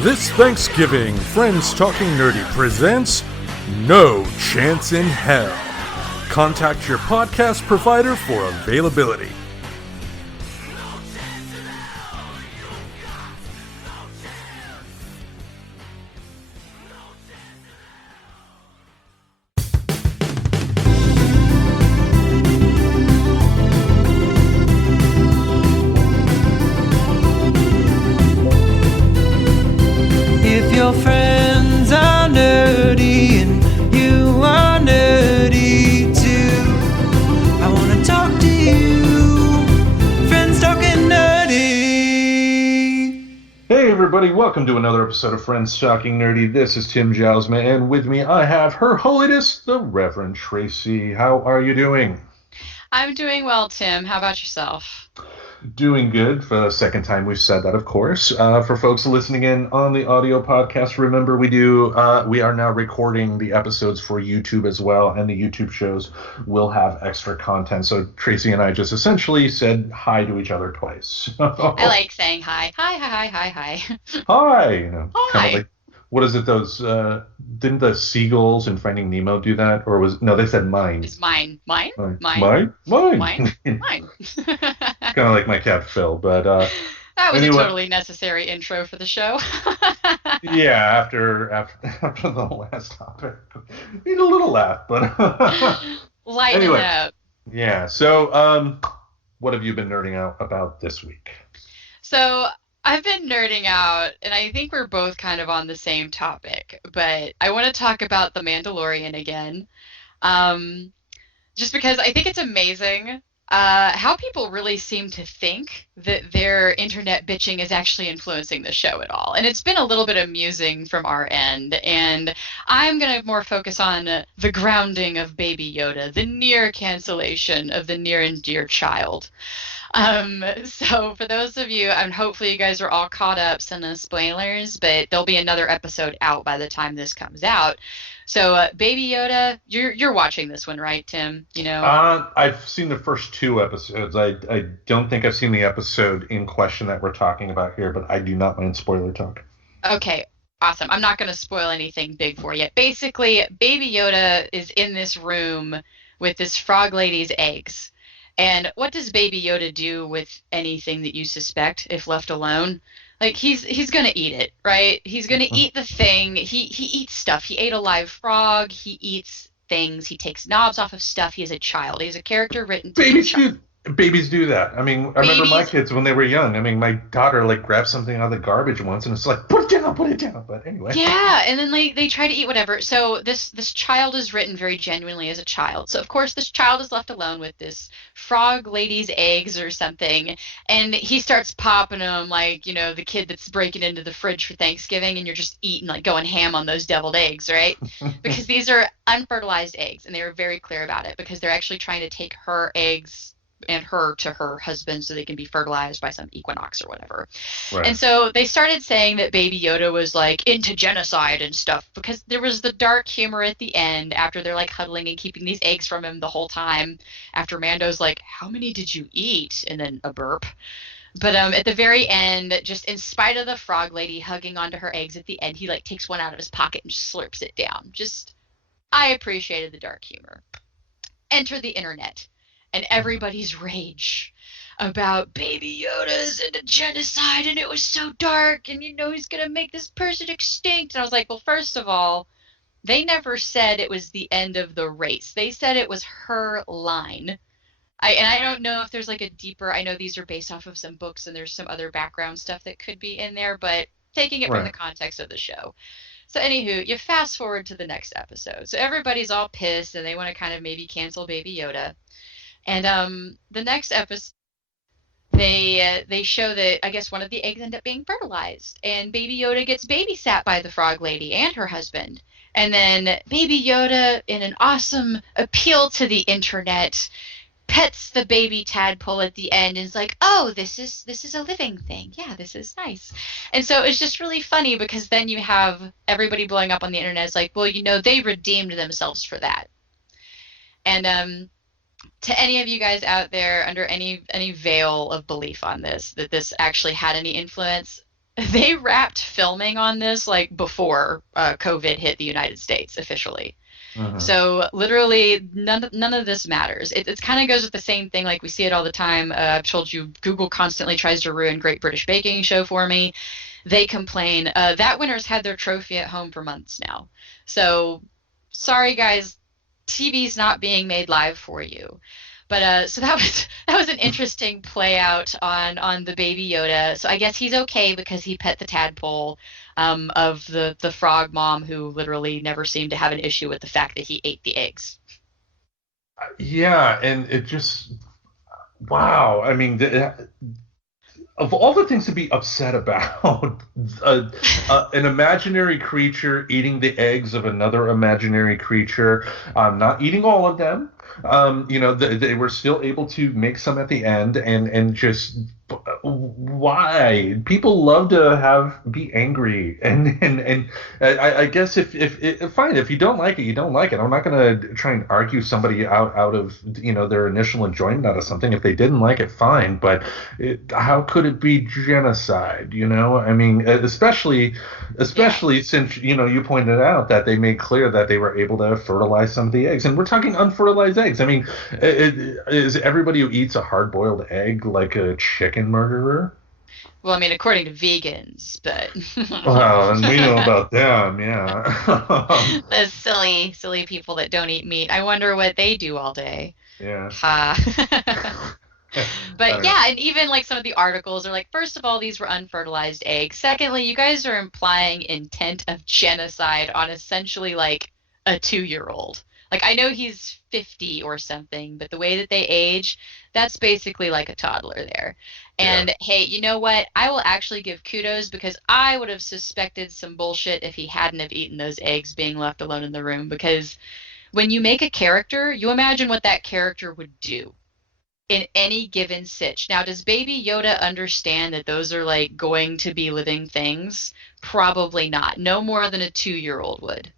This Thanksgiving, Friends Talking Nerdy presents No Chance in Hell. Contact your podcast provider for availability. If your friends are nerdy and you are nerdy too, I want to talk to you. Friends Talking Nerdy. Hey everybody, welcome to another episode of Friends Talking Nerdy. This is Tim Jousma, and with me I have Her Holiness, the Reverend Tracy. How are you doing? I'm doing well, Tim. How about yourself? Doing good. For the second time we've said that, of course. For folks listening in on the audio podcast, remember we are now recording the episodes for YouTube as well, and the YouTube shows will have extra content. So Tracy and I just essentially said hi to each other twas. I like saying hi. Hi. Hi. You know, Hi. kind of like, what is it? Those didn't the seagulls in Finding Nemo do that, or they said mine? It's mine. Mine. Mine. Mine. Kind of like my cat Phil, but That was anyway. a totally necessary intro for the show. Yeah, after the last topic, need a little laugh, but Lighten Anyway. it up. yeah. So, what have you been nerding out about this week? So I've been nerding out, and I think we're both kind of on the same topic, but I want to talk about The Mandalorian again. Just because I think it's amazing how people really seem to think that their internet bitching is actually influencing the show at all. And it's been a little bit amusing from our end. And I'm going to more focus on the grounding of Baby Yoda, the near cancellation of the near and dear child. So for those of you, and hopefully you guys are all caught up, so no spoilers, but there'll be another episode out by the time this comes out. So Baby Yoda, you're watching this one, right, Tim? You know. I've seen the first two episodes. I don't think I've seen the episode in question that we're talking about here, but I do not mind spoiler talk. Okay, awesome. I'm not going to spoil anything big for you. Basically, Baby Yoda is in this room with this frog lady's eggs. And what does Baby Yoda do with anything that you suspect if left alone? Like, he's going to eat it, right? He's going to eat the thing. He eats stuff. He ate a live frog. He eats things. He takes knobs off of stuff. He is a child. He's a character written to be a child. Babies do that. I mean, I remember my kids when they were young. I mean, my daughter grabbed something out of the garbage once, and it's like, put it down. But anyway. Yeah, and then they try to eat whatever. So this child is written very genuinely as a child. So of course this child is left alone with this frog lady's eggs or something, and he starts popping them like, you know, the kid that's breaking into the fridge for Thanksgiving, and you're just eating, like, going ham on those deviled eggs, right? Because these are unfertilized eggs, and they are very clear about it, because they're actually trying to take her eggs and her to her husband so they can be fertilized by some equinox or whatever. Right. And so they started saying that Baby Yoda was like into genocide and stuff, because there was the dark humor at the end after they're like huddling and keeping these eggs from him the whole time, after Mando's like, how many did you eat? And then a burp. But at the very end, just in spite of the frog lady hugging onto her eggs at the end, he like takes one out of his pocket and just slurps it down. Just, I appreciated the dark humor. Enter the internet and everybody's rage about Baby Yoda's into genocide, and it was so dark, and, you know, he's gonna make this person extinct. And I was like, well, first of all, they never said it was the end of the race. They said it was her line. I don't know if there's like a deeper, I know these are based off of some books and there's some other background stuff that could be in there, but taking it from the context of the show. So anywho, you fast forward to the next episode. So everybody's all pissed and they want to kind of maybe cancel Baby Yoda. And the next episode, they show that I guess one of the eggs end up being fertilized, and Baby Yoda gets babysat by the frog lady and her husband. And then Baby Yoda, in an awesome appeal to the internet, pets the baby tadpole at the end and is like, oh, this is a living thing. Yeah, this is nice. And so it's just really funny, because then you have everybody blowing up on the internet. It's like, well, you know, they redeemed themselves for that. And to any of you guys out there under any veil of belief on this, that this actually had any influence, they wrapped filming on this like before COVID hit the United States officially. So literally none of this matters. It kind of goes with the same thing. Like we see it all the time. I've told you, Google constantly tries to ruin Great British Baking Show for me. They complain. That winner's had their trophy at home for months now. So sorry guys, TV's not being made live for you. But so that was an interesting play out on the Baby Yoda. So I guess he's okay because he pet the tadpole of the frog mom, who literally never seemed to have an issue with the fact that he ate the eggs. Yeah, and it just, wow. I mean, of all the things to be upset about, an imaginary creature eating the eggs of another imaginary creature, not eating all of them. They were still able to make some at the end, and just why people love to be angry, and I guess if fine, if you don't like it, you don't like it. I'm not going to try and argue somebody out of their initial enjoyment out of something. If they didn't like it, fine, but how could it be genocide? I mean, especially since you pointed out that they made clear that they were able to fertilize some of the eggs, and we're talking unfertilized eggs. I mean, is everybody who eats a hard-boiled egg like a chicken murderer? Well, I mean, according to vegans, but well, and we know about them, yeah. The silly people that don't eat meat. I wonder what they do all day. Yeah. Ha. But yeah, and even like some of the articles are like, first of all, these were unfertilized eggs. Secondly, you guys are implying intent of genocide on essentially like a 2-year-old. Like, I know he's 50 or something, but the way that they age, that's basically like a toddler there. And hey, you know what? I will actually give kudos, because I would have suspected some bullshit if he hadn't have eaten those eggs being left alone in the room. Because when you make a character, you imagine what that character would do in any given sitch. Now, does Baby Yoda understand that those are like going to be living things? Probably not. No more than a 2-year-old would.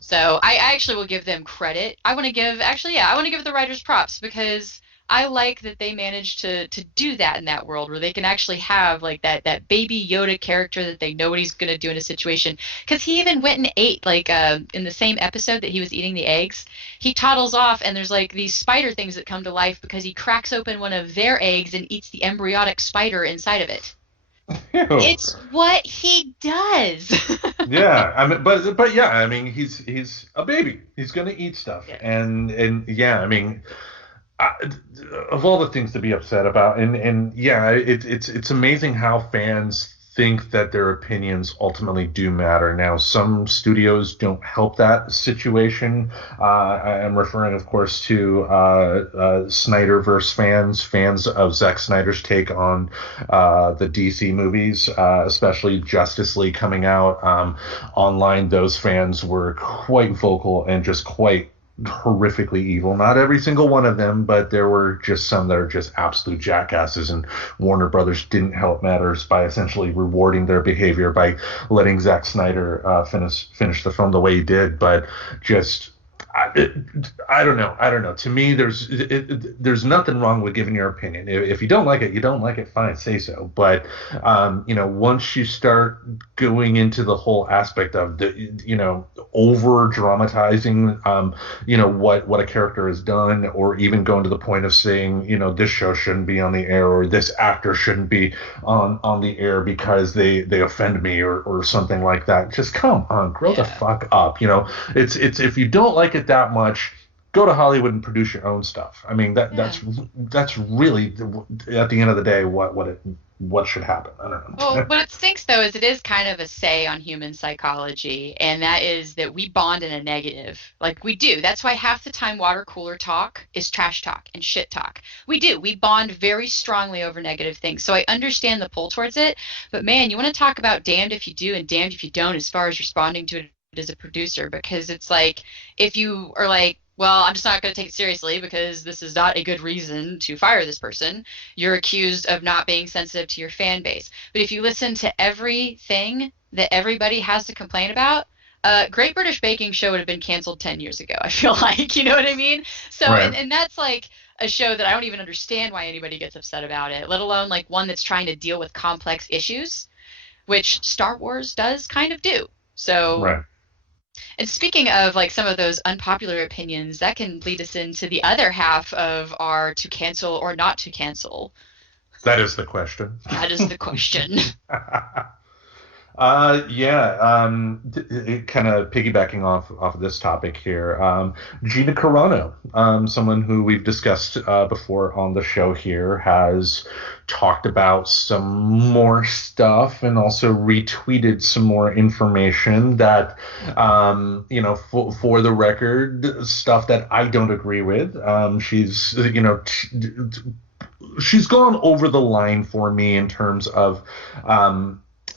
So I actually will give them credit. I want to give the writers props, because I like that they managed to do that in that world, where they can actually have like that Baby Yoda character that they know what he's going to do in a situation. Because he even went and ate, like in the same episode that he was eating the eggs, he toddles off and there's like these spider things that come to life because he cracks open one of their eggs and eats the embryonic spider inside of it. Ew. It's what he does. Yeah, I mean, but yeah, I mean, he's a baby. He's gonna eat stuff, and yeah, I mean, of all the things to be upset about, and yeah, it's amazing how fans think that their opinions ultimately do matter. Now, some studios don't help that situation. I'm referring, of course, to Snyderverse fans of Zack Snyder's take on the DC movies, especially Justice League coming out. Online, those fans were quite vocal and just quite horrifically evil. Not every single one of them, but there were just some that are just absolute jackasses, and Warner Brothers didn't help matters by essentially rewarding their behavior by letting Zack Snyder finish the film the way he did. But just I don't know. To me, there's nothing wrong with giving your opinion. If you don't like it, you don't like it. Fine, say so. But once you start going into the whole aspect of the over dramatizing what a character has done, or even going to the point of saying this show shouldn't be on the air, or this actor shouldn't be on the air because they offend me, or something like that. Just come on, grow the fuck up. It's if you don't like it that much, go to Hollywood and produce your own stuff. I mean, that's really, at the end of the day, what should happen. I don't know. Well, what it stinks though is it is kind of a say on human psychology, and that is that we bond in a negative. Like, we do. That's why half the time water cooler talk is trash talk and shit talk. We bond very strongly over negative things. So I understand the pull towards it, but man, you want to talk about damned if you do and damned if you don't as far as responding to it as a producer, because it's like, if you are like, well, I'm just not going to take it seriously because this is not a good reason to fire this person, you're accused of not being sensitive to your fan base. But if you listen to everything that everybody has to complain about, Great British Baking Show would have been canceled 10 years ago, I feel like. You know what I mean? So, right. and that's like a show that I don't even understand why anybody gets upset about it, let alone like one that's trying to deal with complex issues. which Star Wars does kind of do. So, Right. and speaking of like some of those unpopular opinions, that can lead us into the other half of our to cancel or not to cancel. That is the question. That is the question. Yeah, kind of piggybacking off of this topic here. Gina Carano, someone who we've discussed before on the show here, has talked about some more stuff and also retweeted some more information that, for the record, stuff that I don't agree with. She's gone over the line for me in terms of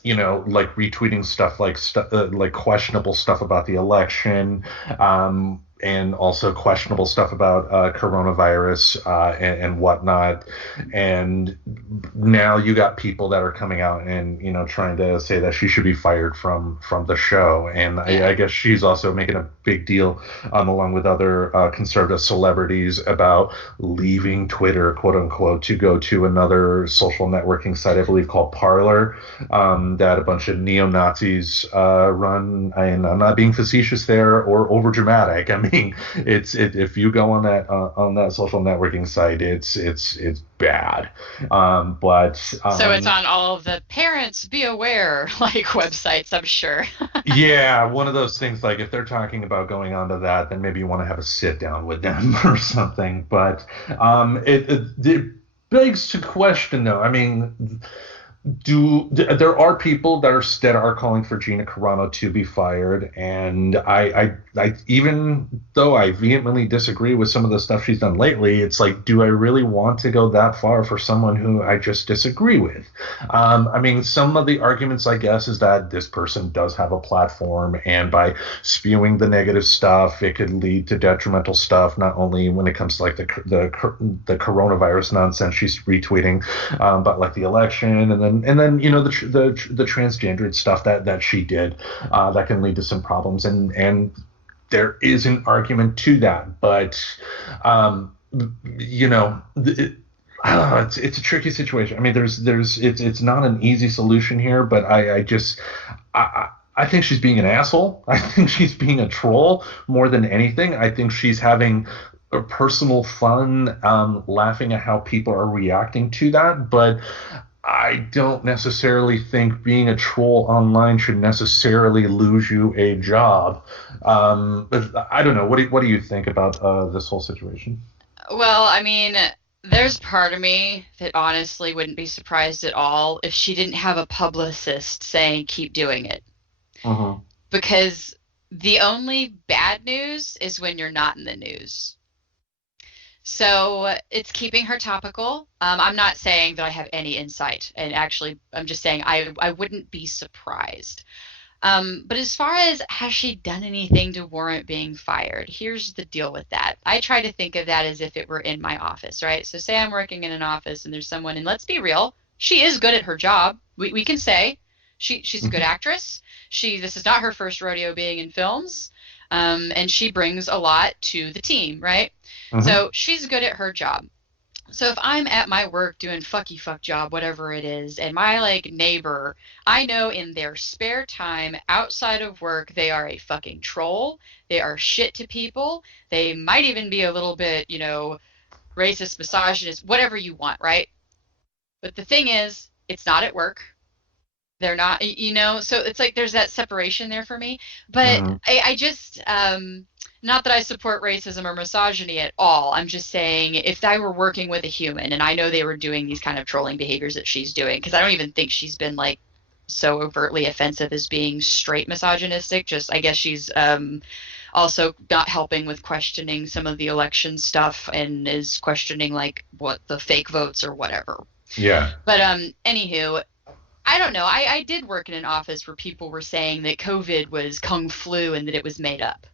like retweeting stuff like questionable stuff about the election, and also questionable stuff about coronavirus and whatnot. And now you got people that are coming out and trying to say that she should be fired from the show. And I guess she's also making a big deal, along with other conservative celebrities, about leaving Twitter, quote unquote, to go to another social networking site, I believe called Parler, that a bunch of neo-Nazis run. And I'm not being facetious there or over dramatic. I mean, if you go on that social networking site, it's bad. So it's on all of the parents be aware like websites, I'm sure. Yeah, one of those things, like if they're talking about going onto that, then maybe you want to have a sit down with them or something. But it begs to question, though. I mean, there are people that are calling for Gina Carano to be fired, and I even though I vehemently disagree with some of the stuff she's done lately, it's like, do I really want to go that far for someone who I just disagree with? I mean, some of the arguments, I guess, is that this person does have a platform, and by spewing the negative stuff, it could lead to detrimental stuff, not only when it comes to like the coronavirus nonsense she's retweeting, but like the election, and then the transgendered stuff that she did, that can lead to some problems, and there is an argument to that, but I don't know, it's a tricky situation. I mean, it's not an easy solution here, but I think she's being an asshole. I think she's being a troll more than anything. I think she's having a personal fun, laughing at how people are reacting to that, but I don't necessarily think being a troll online should necessarily lose you a job. I don't know. What do you think about this whole situation? Well, I mean, there's part of me that honestly wouldn't be surprised at all if she didn't have a publicist saying keep doing it. Uh-huh. Because the only bad news is when you're not in the news. So it's keeping her topical. I'm not saying that I have any insight, and actually, I'm just saying I wouldn't be surprised. But as far as has she done anything to warrant being fired, here's the deal with that. I try to think of that as if it were in my office, right? So say I'm working in an office and there's someone, and let's be real, she is good at her job. We can say she's a good actress. This is not her first rodeo being in films, and she brings a lot to the team, right? So she's good at her job. So if I'm at my work doing fucky fuck job, whatever it is, and my like neighbor, I know in their spare time outside of work, they are a fucking troll. They are shit to people. They might even be a little bit, racist, misogynist, whatever you want, right? But the thing is, it's not at work. They're not, so it's like there's that separation there for me. But I just, not that I support racism or misogyny at all. I'm just saying if I were working with a human and I know they were doing these kind of trolling behaviors that she's doing, because I don't even think she's been like so overtly offensive as being straight misogynistic. Just I guess she's also not helping with questioning some of the election stuff and is questioning like what the fake votes or whatever. Yeah. But anywho, I don't know. I did work in an office where people were saying that COVID was kung flu and that it was made up.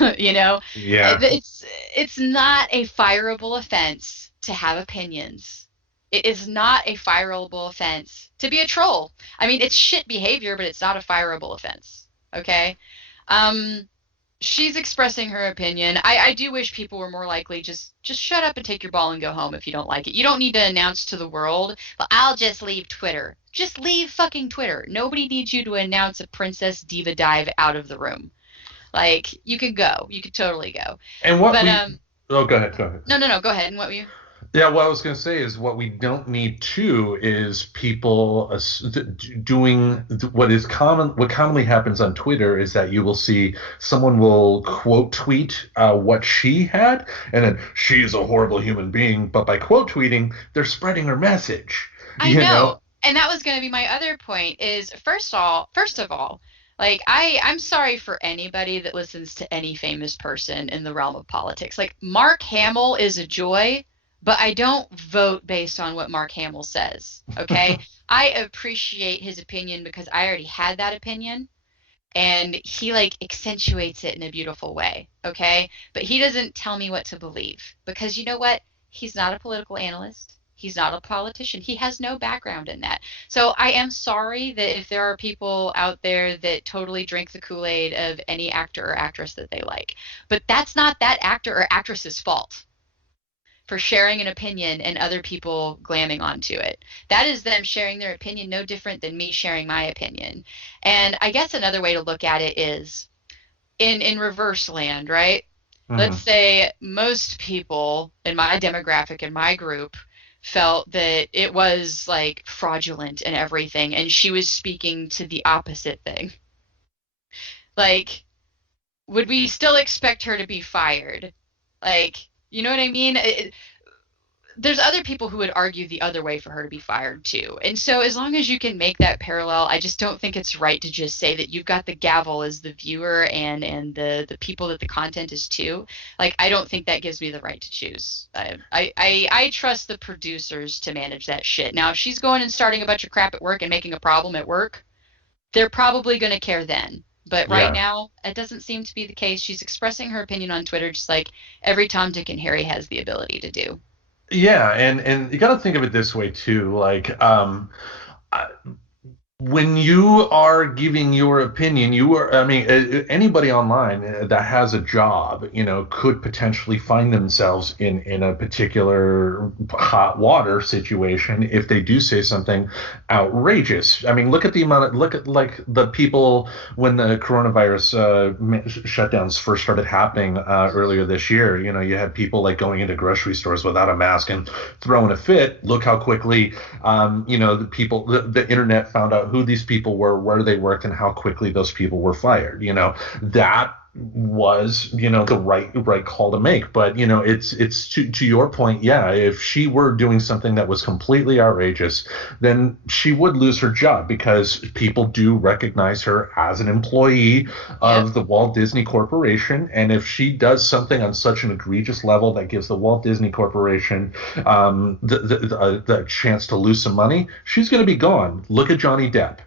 Yeah. It's not a fireable offense to have opinions. It is not a fireable offense to be a troll. I mean, it's shit behavior, but it's not a fireable offense. Okay. she's expressing her opinion. I do wish people were more likely just shut up and take your ball and go home if you don't like it. You don't need to announce to the world, well, I'll just leave Twitter. Just leave fucking Twitter. Nobody needs you to announce a Princess Diva dive out of the room. Like, you could go. You could totally go. And what But, we oh, go ahead. No, go ahead. And what were you? Yeah, what I was going to say is what we don't need too is people doing what commonly happens on Twitter is that you will see someone will quote tweet what she had, and then she's a horrible human being, but by quote tweeting, they're spreading her message. I know. And that was going to be my other point is first of all, like I'm sorry for anybody that listens to any famous person in the realm of politics. Like Mark Hamill is a joy, but I don't vote based on what Mark Hamill says. Okay? I appreciate his opinion because I already had that opinion, and he like accentuates it in a beautiful way. Okay? But he doesn't tell me what to believe because you know what? He's not a political analyst. He's not a politician. He has no background in that. So I am sorry that if there are people out there that totally drink the Kool-Aid of any actor or actress that they like. But that's not that actor or actress's fault for sharing an opinion and other people glamming onto it. That is them sharing their opinion, no different than me sharing my opinion. And I guess another way to look at it is in reverse land, right? Mm-hmm. Let's say most people in my demographic, in my group, felt that it was like fraudulent and everything, and she was speaking to the opposite thing. Like, would we still expect her to be fired? Like, you know what I mean? There's other people who would argue the other way for her to be fired too. And so as long as you can make that parallel, I just don't think it's right to just say that you've got the gavel as the viewer and the people that the content is to. Like, I don't think that gives me the right to choose. I trust the producers to manage that shit. Now, if she's going and starting a bunch of crap at work and making a problem at work, they're probably going to care then. But right now, it doesn't seem to be the case. She's expressing her opinion on Twitter just like every Tom, Dick, and Harry has the ability to do. Yeah, and you got to think of it this way too. Like, when you are giving your opinion, anybody online that has a job, could potentially find themselves in a particular hot water situation if they do say something outrageous. I mean, look at like the people when the coronavirus shutdowns first started happening earlier this year. You had people like going into grocery stores without a mask and throwing a fit. Look how quickly, the internet found out who these people were, where they worked, and how quickly those people were fired. That was the right call to make. But it's to your point, if she were doing something that was completely outrageous, then she would lose her job because people do recognize her as an employee of the Walt Disney Corporation. And if she does something on such an egregious level that gives the Walt Disney Corporation the chance to lose some money, she's going to be gone. Look at Johnny Depp.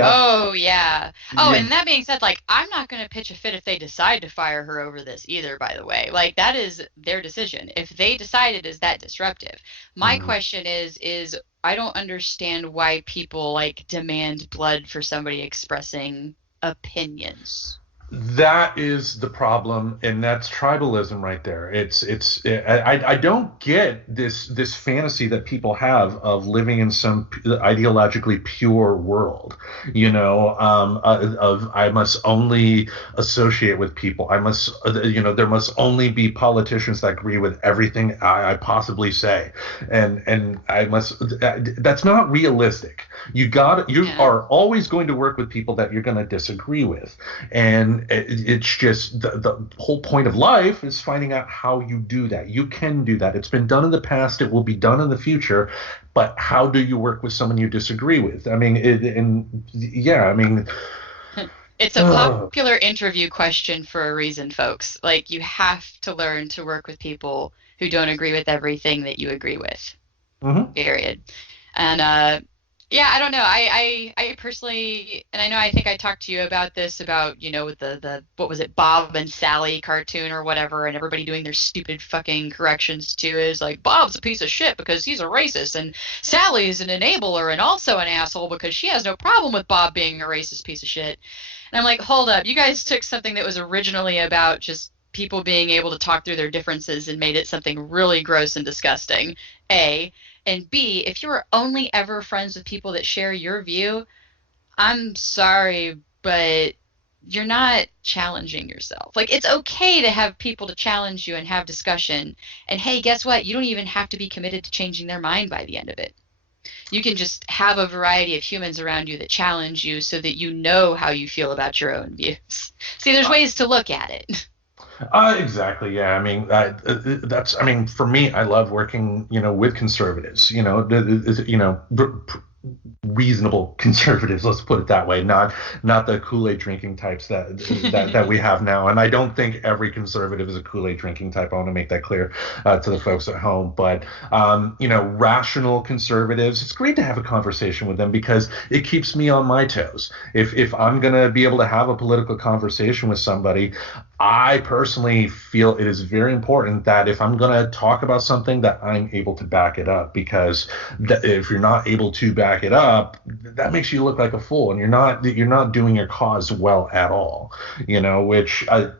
Oh, yeah. Oh, and that being said, like, I'm not going to pitch a fit if they decide to fire her over this either, by the way. Like, that is their decision. If they decide it is that disruptive. My question is I don't understand why people, like, demand blood for somebody expressing opinions. That is the problem, and that's tribalism right there. I don't get this fantasy that people have of living in some ideologically pure world, of I must only associate with people. I must, there must only be politicians that agree with everything I possibly say, and I must. That's not realistic. You are always going to work with people that you're going to disagree with, and it's just the whole point of life is finding out how you do that. You can do that. It's been done in the past. It will be done in the future. But how do you work with someone you disagree with? I mean, it's a popular interview question for a reason, folks. Like, you have to learn to work with people who don't agree with everything that you agree with. Period. And Yeah, I don't know. I personally, and I know I think I talked to you about this about, with the what was it, Bob and Sally cartoon or whatever, and everybody doing their stupid fucking corrections to is like Bob's a piece of shit because he's a racist, and Sally's an enabler and also an asshole because she has no problem with Bob being a racist piece of shit. And I'm like, hold up, you guys took something that was originally about just people being able to talk through their differences and made it something really gross and disgusting. A. And B, if you are only ever friends with people that share your view, I'm sorry, but you're not challenging yourself. Like, it's okay to have people to challenge you and have discussion. And hey, guess what? You don't even have to be committed to changing their mind by the end of it. You can just have a variety of humans around you that challenge you so that you know how you feel about your own views. See, there's ways to look at it. Exactly. Yeah. I mean, that's. I mean, for me, I love working, with conservatives. Reasonable conservatives. Let's put it that way. Not the Kool-Aid drinking types that we have now. And I don't think every conservative is a Kool-Aid drinking type. I want to make that clear to the folks at home. But rational conservatives. It's great to have a conversation with them because it keeps me on my toes. If I'm gonna be able to have a political conversation with somebody, I personally feel it is very important that if I'm going to talk about something that I'm able to back it up, because if you're not able to back it up, that makes you look like a fool, and you're not doing your cause well at all, which there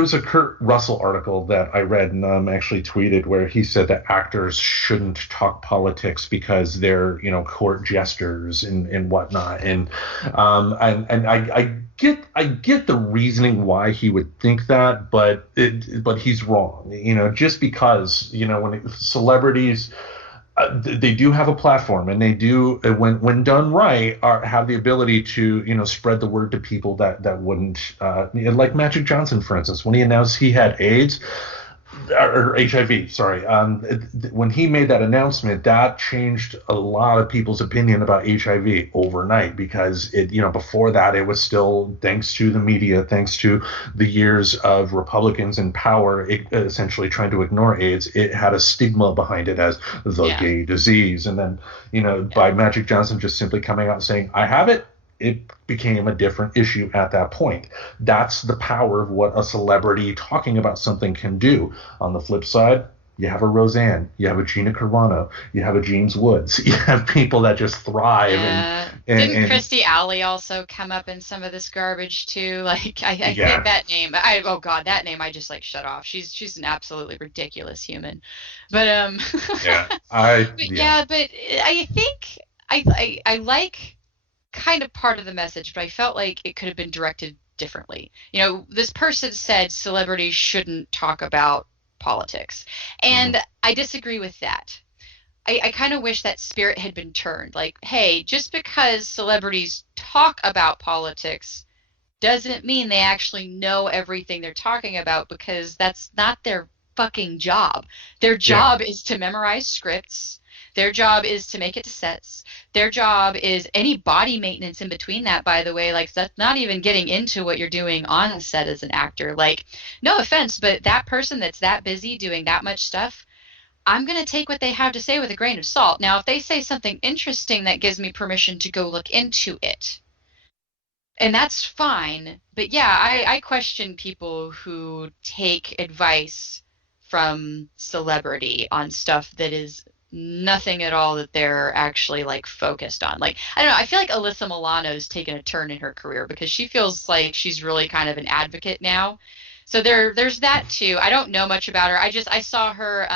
was a Kurt Russell article that I read and actually tweeted where he said that actors shouldn't talk politics because they're court jesters and whatnot, and I get the reasoning why he would think that, but he's wrong. Just because when celebrities, they do have a platform, and they do, when done right, have the ability to spread the word to people that wouldn't, like Magic Johnson, for instance, when he announced he had AIDS or HIV, sorry. When he made that announcement, that changed a lot of people's opinion about HIV overnight, because before that, it was still, thanks to the media, thanks to the years of Republicans in power, essentially trying to ignore AIDS, it had a stigma behind it as the gay disease. And then, by Magic Johnson just simply coming out and saying, I have it became a different issue at that point. That's the power of what a celebrity talking about something can do. On the flip side, you have a Roseanne, you have a Gina Carano, you have a James Woods, you have people that just thrive. Yeah. Didn't Christy Alley also come up in some of this garbage too? Like, I think that name. Oh God, that name I just like shut off. She's an absolutely ridiculous human. But but I think I like kind of part of the message, but I felt like it could have been directed differently. This person said celebrities shouldn't talk about politics, and I disagree with that. I kind of wish that spirit had been turned. Like, hey, just because celebrities talk about politics doesn't mean they actually know everything they're talking about, because that's not their fucking job. Their job is to memorize scripts. Their job is to make it to sets. Their job is any body maintenance in between that, by the way. Like, that's not even getting into what you're doing on set as an actor. Like, no offense, but that person that's that busy doing that much stuff, I'm going to take what they have to say with a grain of salt. Now, if they say something interesting, that gives me permission to go look into it. And that's fine. But yeah, I question people who take advice from celebrity on stuff that is nothing at all that they're actually like focused on. Like, I don't know, I feel like Alyssa Milano's taken a turn in her career because she feels like she's really kind of an advocate now. So there's that too. I don't know much about her. I saw her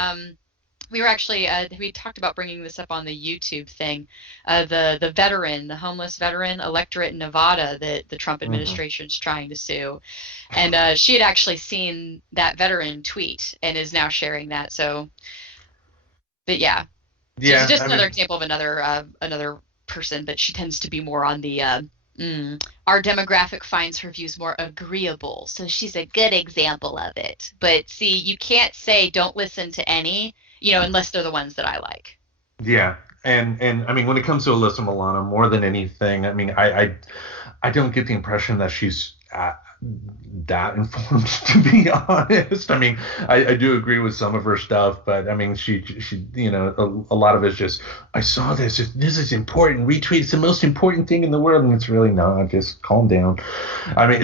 we were actually we talked about bringing this up on the YouTube thing. The veteran, the homeless veteran electorate in Nevada that the Trump administration's trying to sue. And she had actually seen that veteran tweet and is now sharing that. So but yeah, just another example of another person, but she tends to be more on the our demographic finds her views more agreeable, so she's a good example of it. But see, you can't say don't listen to any, unless they're the ones that I like. Yeah, and I mean, when it comes to Alyssa Milano, more than anything, I mean, I don't get the impression that she's that informed, to be honest. I mean, I do agree with some of her stuff, but I mean, she a lot of it's just, I saw this. This is important. Retweet. It's the most important thing in the world, and it's really not. Just calm down. I mean,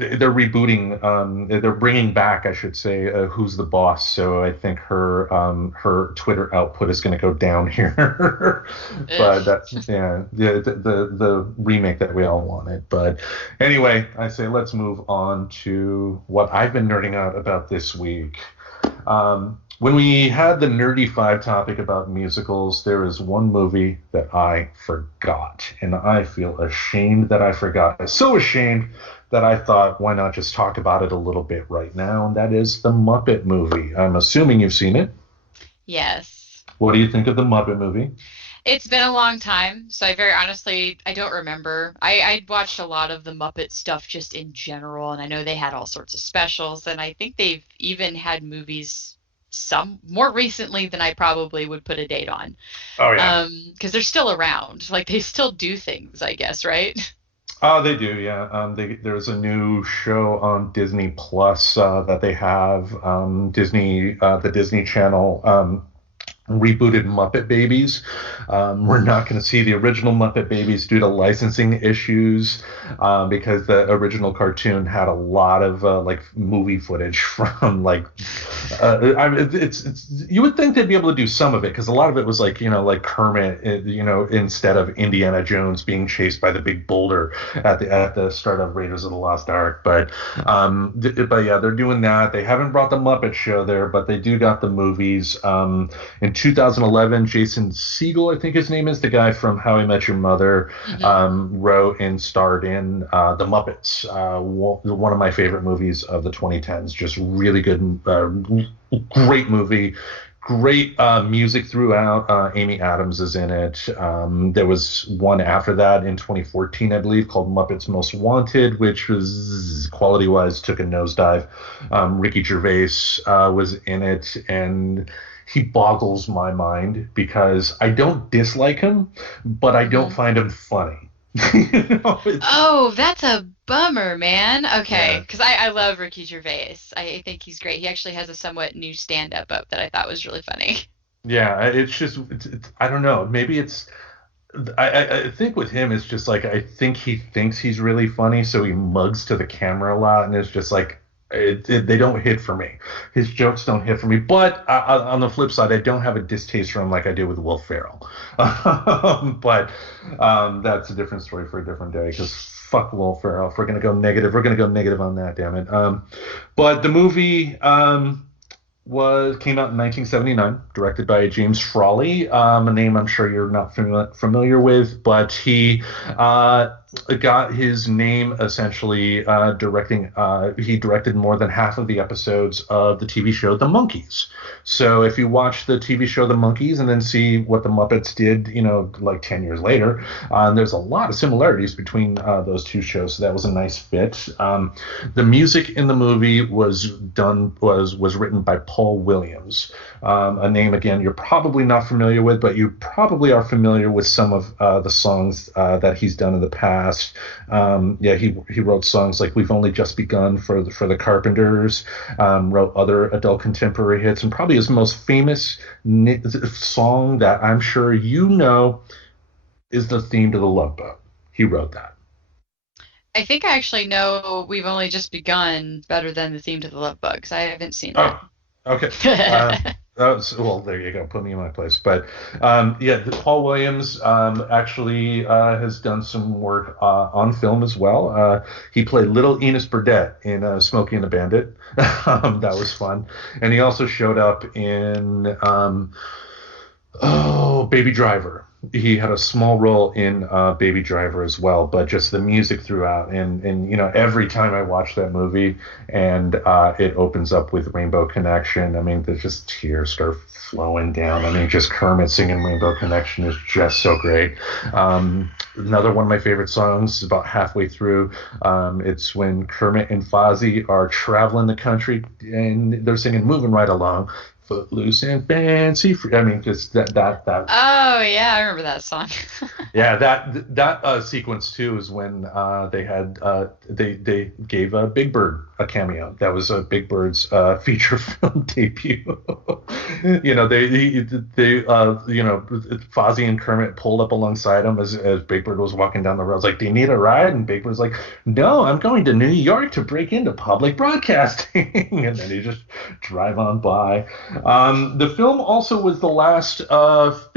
they're rebooting. They're bringing back, I should say, Who's the Boss. So I think her Twitter output is going to go down here. But that's the remake that we all wanted. But anyway, I say let's move on to what I've been nerding out about this week. When we had the Nerdy 5 topic about musicals, there is one movie that I forgot, and I feel ashamed that I forgot. I'm so ashamed that I thought, why not just talk about it a little bit right now, and that is the Muppet Movie. I'm assuming you've seen it. Yes. What do you think of the Muppet Movie? It's been a long time, so I don't remember. I watched a lot of the Muppet stuff just in general, and I know they had all sorts of specials, and I think they've even had movies some more recently than I probably would put a date on. Oh, yeah. Because they're still around. Like, they still do things, I guess, right? Oh, they do, yeah. There's a new show on Disney Plus that they have. The Disney Channel rebooted Muppet Babies. We're not going to see the original Muppet Babies due to licensing issues, because the original cartoon had a lot of movie footage from you would think they'd be able to do some of it, because a lot of it was like Kermit, instead of Indiana Jones being chased by the big boulder at the start of Raiders of the Lost Ark. But yeah, they're doing that. They haven't brought the Muppet Show there, but they do got the movies. In 2011, Jason Segel, I think his name is, the guy from How I Met Your Mother, wrote and starred in The Muppets, one of my favorite movies of the 2010s. Just really good, great movie. Great music throughout. Amy Adams is in it. There was one after that in 2014, I believe, called Muppets Most Wanted, which was, quality-wise, took a nosedive. Ricky Gervais was in it, and he boggles my mind because I don't dislike him, but I don't find him funny. Oh, that's a bummer, man. Okay, because I love Ricky Gervais. I think he's great. He actually has a somewhat new stand-up up that I thought was really funny. Yeah, it's just, I don't know. Maybe it's, I think with him, it's just like, I think he thinks he's really funny, so he mugs to the camera a lot, and it's just like, they don't hit for me. His jokes don't hit for me. But on the flip side, I don't have a distaste for him like I do with Will Ferrell. But that's a different story for a different day, because fuck Will Ferrell. If we're going to go negative, we're going to go negative on that, damn it. But the movie came out in 1979, directed by James Frawley, a name I'm sure you're not familiar with, but he got his name essentially directing. He directed more than half of the episodes of the TV show The Monkees. So if you watch the TV show The Monkees and then see what the Muppets did, 10 years later, there's a lot of similarities between those two shows. So that was a nice fit. The music in the movie was written by Paul Williams, a name, again, you're probably not familiar with, but you probably are familiar with some of the songs that he's done in the past. He wrote songs like We've Only Just Begun for the Carpenters, wrote other adult contemporary hits, and probably his most famous song that I'm sure you know is the theme to The Love Boat. He wrote that. I think I actually know We've Only Just Begun better than the theme to The Love Bug, because I haven't seen it. Okay. Well, there you go. Put me in my place. But Paul Williams actually has done some work on film as well. He played Little Enos Burdett in Smokey and the Bandit. That was fun. And he also showed up in Baby Driver. He had a small role in Baby Driver as well, but just the music throughout, and every time I watch that movie and it opens up with Rainbow Connection, I mean, there's just tears start flowing down. I mean, just Kermit singing Rainbow Connection is just so great. Another one of my favorite songs is about halfway through. It's when Kermit and Fozzie are traveling the country and they're singing "Moving Right Along." Footloose and fancy free. I mean, just that. Oh yeah, I remember that song. Yeah, that sequence too is when they gave Big Bird a cameo. That was Big Bird's feature film debut. Fozzie and Kermit pulled up alongside him as Big Bird was walking down the road. I was like, "Do you need a ride?" And Big Bird's like, "No, I'm going to New York to break into public broadcasting." And then they just drive on by. The film also was the last last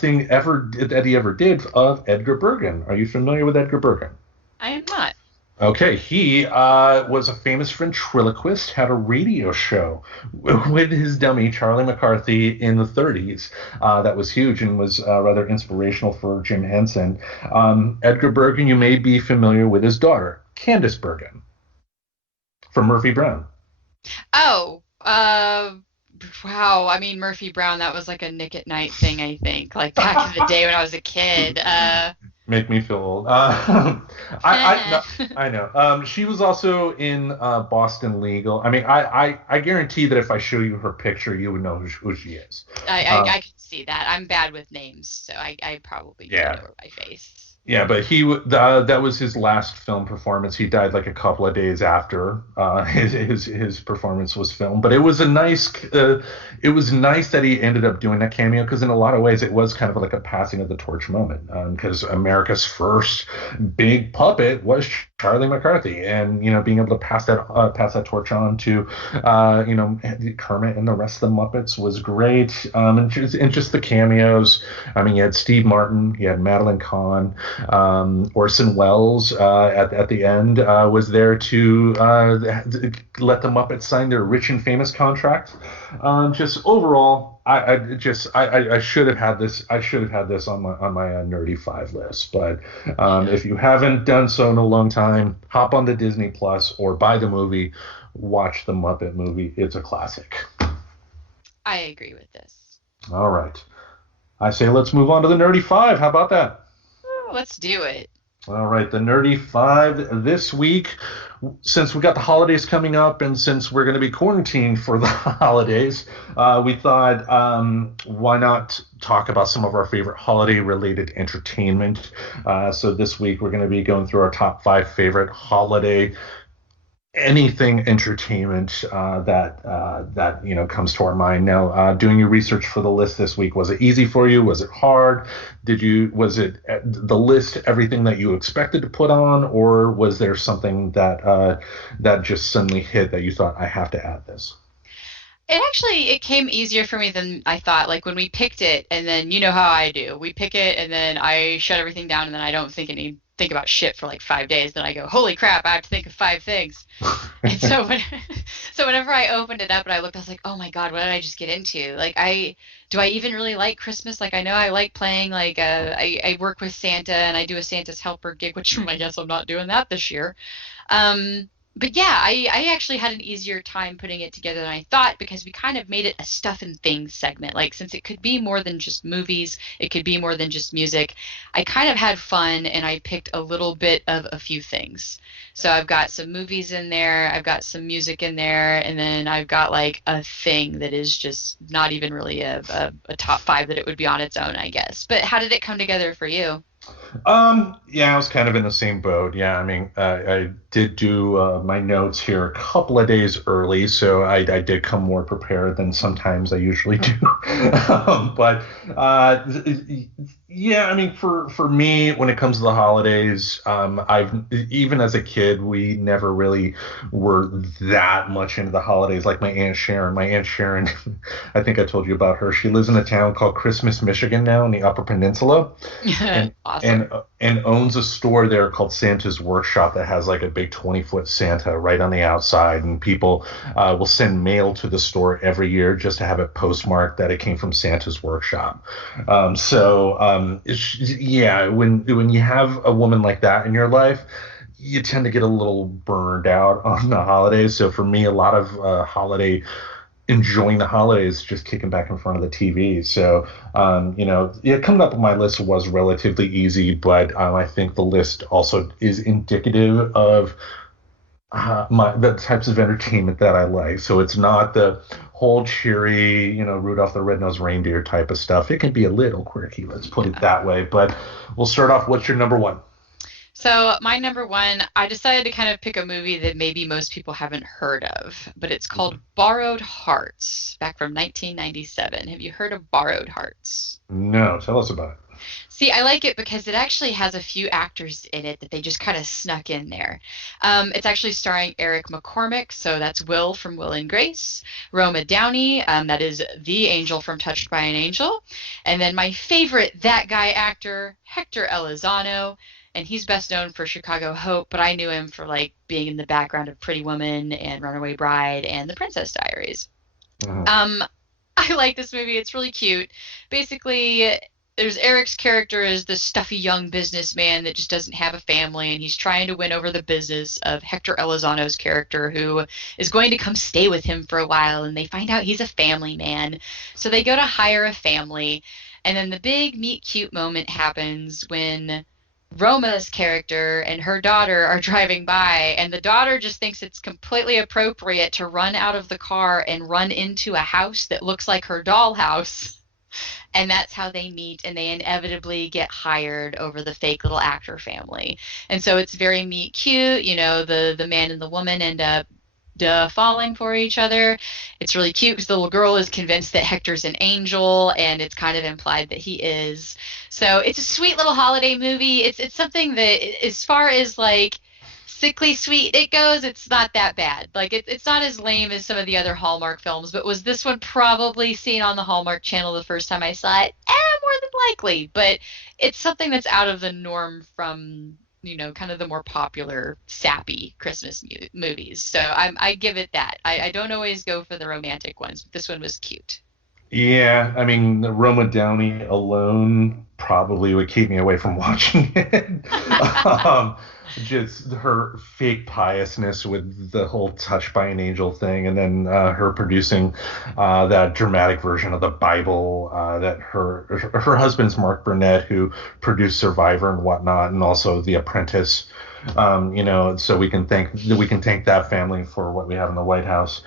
thing that he ever did of Edgar Bergen. Are you familiar with Edgar Bergen? I am not. Okay, he was a famous ventriloquist, had a radio show with his dummy, Charlie McCarthy, in the 30s. That was huge and was rather inspirational for Jim Henson. Edgar Bergen, you may be familiar with his daughter, Candice Bergen, from Murphy Brown. Oh, wow. I mean, Murphy Brown, that was like a Nick at Night thing, I think. Like back in the day when I was a kid. Make me feel old. I know. She was also in Boston Legal. I mean, I guarantee that if I show you her picture, you would know who she is. I can see that. I'm bad with names, so I probably don't know my face. Yeah, but that was his last film performance. He died like a couple of days after his performance was filmed. But it was nice that he ended up doing that cameo, because in a lot of ways it was kind of like a passing of the torch moment, because America's first big puppet was Charlie McCarthy, and being able to pass that torch on to Kermit and the rest of the Muppets was great. And just the cameos. I mean, you had Steve Martin, you had Madeline Kahn. Orson Welles at the end was there to let the Muppets sign their rich and famous contract. Just overall, I should have had this. I should have had this on my Nerdy 5 list. But if you haven't done so in a long time, hop on the Disney Plus or buy the movie. Watch the Muppet Movie. It's a classic. I agree with this. All right. I say let's move on to the Nerdy 5. How about that? Let's do it. All right, the Nerdy 5 this week, since we got the holidays coming up and since we're going to be quarantined for the holidays, we thought, why not talk about some of our favorite holiday-related entertainment? So this week we're going to be going through our top 5 favorite holiday anything entertainment that comes to our mind. Now, doing your research for the list this week, was it easy for you? Was it hard? Was it the list everything that you expected to put on, or was there something that just suddenly hit that you thought, I have to add this? It came easier for me than I thought. Like when we picked it, and then you know how I do. We pick it, and then I shut everything down, and then I don't think about shit for like 5 days. Then I go, holy crap, I have to think of 5 things. And so whenever I opened it up and I looked, I was like, oh my god, what did I just get into? Like, do I even really like Christmas? Like, I know I like playing, like, I work with Santa and I do a Santa's helper gig, which I guess I'm not doing that this year. But yeah, I actually had an easier time putting it together than I thought, because we kind of made it a stuff and things segment. Like, since it could be more than just movies, it could be more than just music, I kind of had fun and I picked a little bit of a few things. So I've got some movies in there, I've got some music in there, and then I've got like a thing that is just not even really a top 5 that it would be on its own, I guess. But how did it come together for you? Yeah, I was kind of in the same boat. Yeah, I mean, I did do my notes here a couple of days early, so I did come more prepared than sometimes I usually do. But yeah, I mean, for me, when it comes to the holidays, even as a kid, we never really were that much into the holidays. Like my Aunt Sharon, I think I told you about her. She lives in a town called Christmas, Michigan now in the Upper Peninsula. Awesome. And owns a store there called Santa's Workshop that has like a big 20-foot Santa right on the outside, and people will send mail to the store every year just to have it postmarked that it came from Santa's Workshop. Yeah, when you have a woman like that in your life, you tend to get a little burned out on the holidays. So for me, a lot of holiday enjoying the holidays, just kicking back in front of the TV. So, coming up on my list was relatively easy, but I think the list also is indicative of the types of entertainment that I like. So it's not the whole cheery, Rudolph the Red-Nosed Reindeer type of stuff. It can be a little quirky, let's put it that way. But we'll start off. What's your number one? So my number one, I decided to kind of pick a movie that maybe most people haven't heard of, but it's called Borrowed Hearts, back from 1997. Have you heard of Borrowed Hearts? No, tell us about it. See, I like it because it actually has a few actors in it that they just kind of snuck in there. It's actually starring Eric McCormick, so that's Will from Will and Grace, Roma Downey, that is the angel from Touched by an Angel, and then my favorite that guy actor, Hector Elizondo, and he's best known for Chicago Hope, but I knew him for like being in the background of Pretty Woman and Runaway Bride and The Princess Diaries. I like this movie. It's really cute. Basically, there's Eric's character is this stuffy young businessman that just doesn't have a family, and he's trying to win over the business of Hector Elizondo's character, who is going to come stay with him for a while, and they find out he's a family man. So they go to hire a family, and then the big meet cute moment happens when Roma's character and her daughter are driving by, and the daughter just thinks it's completely appropriate to run out of the car and run into a house that looks like her dollhouse. And that's how they meet, and they inevitably get hired over the fake little actor family. And so it's very meet cute, the man and the woman end up falling for each other. It's really cute because the little girl is convinced that Hector's an angel, and it's kind of implied that he is. So it's a sweet little holiday movie. It's something that, as far as like sickly sweet it goes, it's not that bad. Like it's not as lame as some of the other Hallmark films, but was this one probably seen on the Hallmark Channel the first time I saw it? More than likely, but it's something that's out of the norm from kind of the more popular sappy Christmas movies. So I give it that. I don't always go for the romantic ones, but this one was cute. Yeah, I mean, Roma Downey alone probably would keep me away from watching it. Just her fake piousness with the whole Touched by an Angel thing, and then her producing that dramatic version of the Bible that her husband's Mark Burnett, who produced Survivor and whatnot, and also The Apprentice. So we can thank that family for what we have in the White House.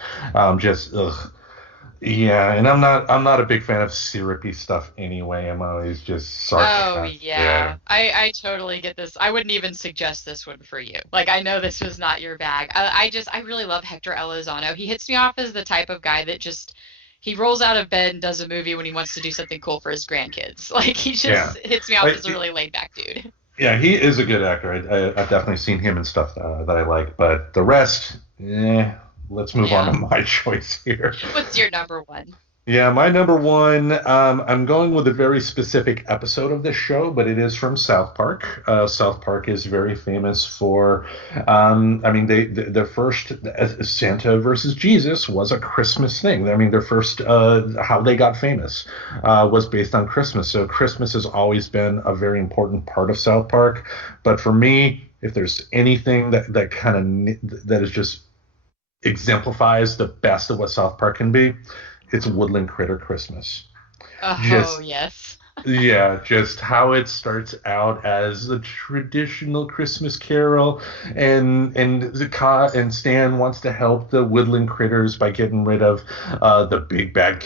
Yeah, and I'm not a big fan of syrupy stuff anyway. I'm always just sarcastic. Oh yeah. I totally get this. I wouldn't even suggest this one for you. Like, I know this was not your bag. I really love Hector Elizondo. He hits me off as the type of guy that just he rolls out of bed and does a movie when he wants to do something cool for his grandkids. Like, he just hits me off as a really laid back dude. Yeah, he is a good actor. I've definitely seen him in stuff that I like, but the rest, let's move on to my choice here. What's your number one? Yeah, my number one, I'm going with a very specific episode of this show, but it is from South Park. South Park is very famous for, the first Santa versus Jesus was a Christmas thing. I mean, their first, how they got famous was based on Christmas. So Christmas has always been a very important part of South Park. But for me, if there's anything that kind of, that is just exemplifies the best of what South Park can be, it's Woodland Critter Christmas. Yes. Yeah, just how it starts out as a traditional Christmas carol, and Stan wants to help the woodland critters by getting rid of the big bad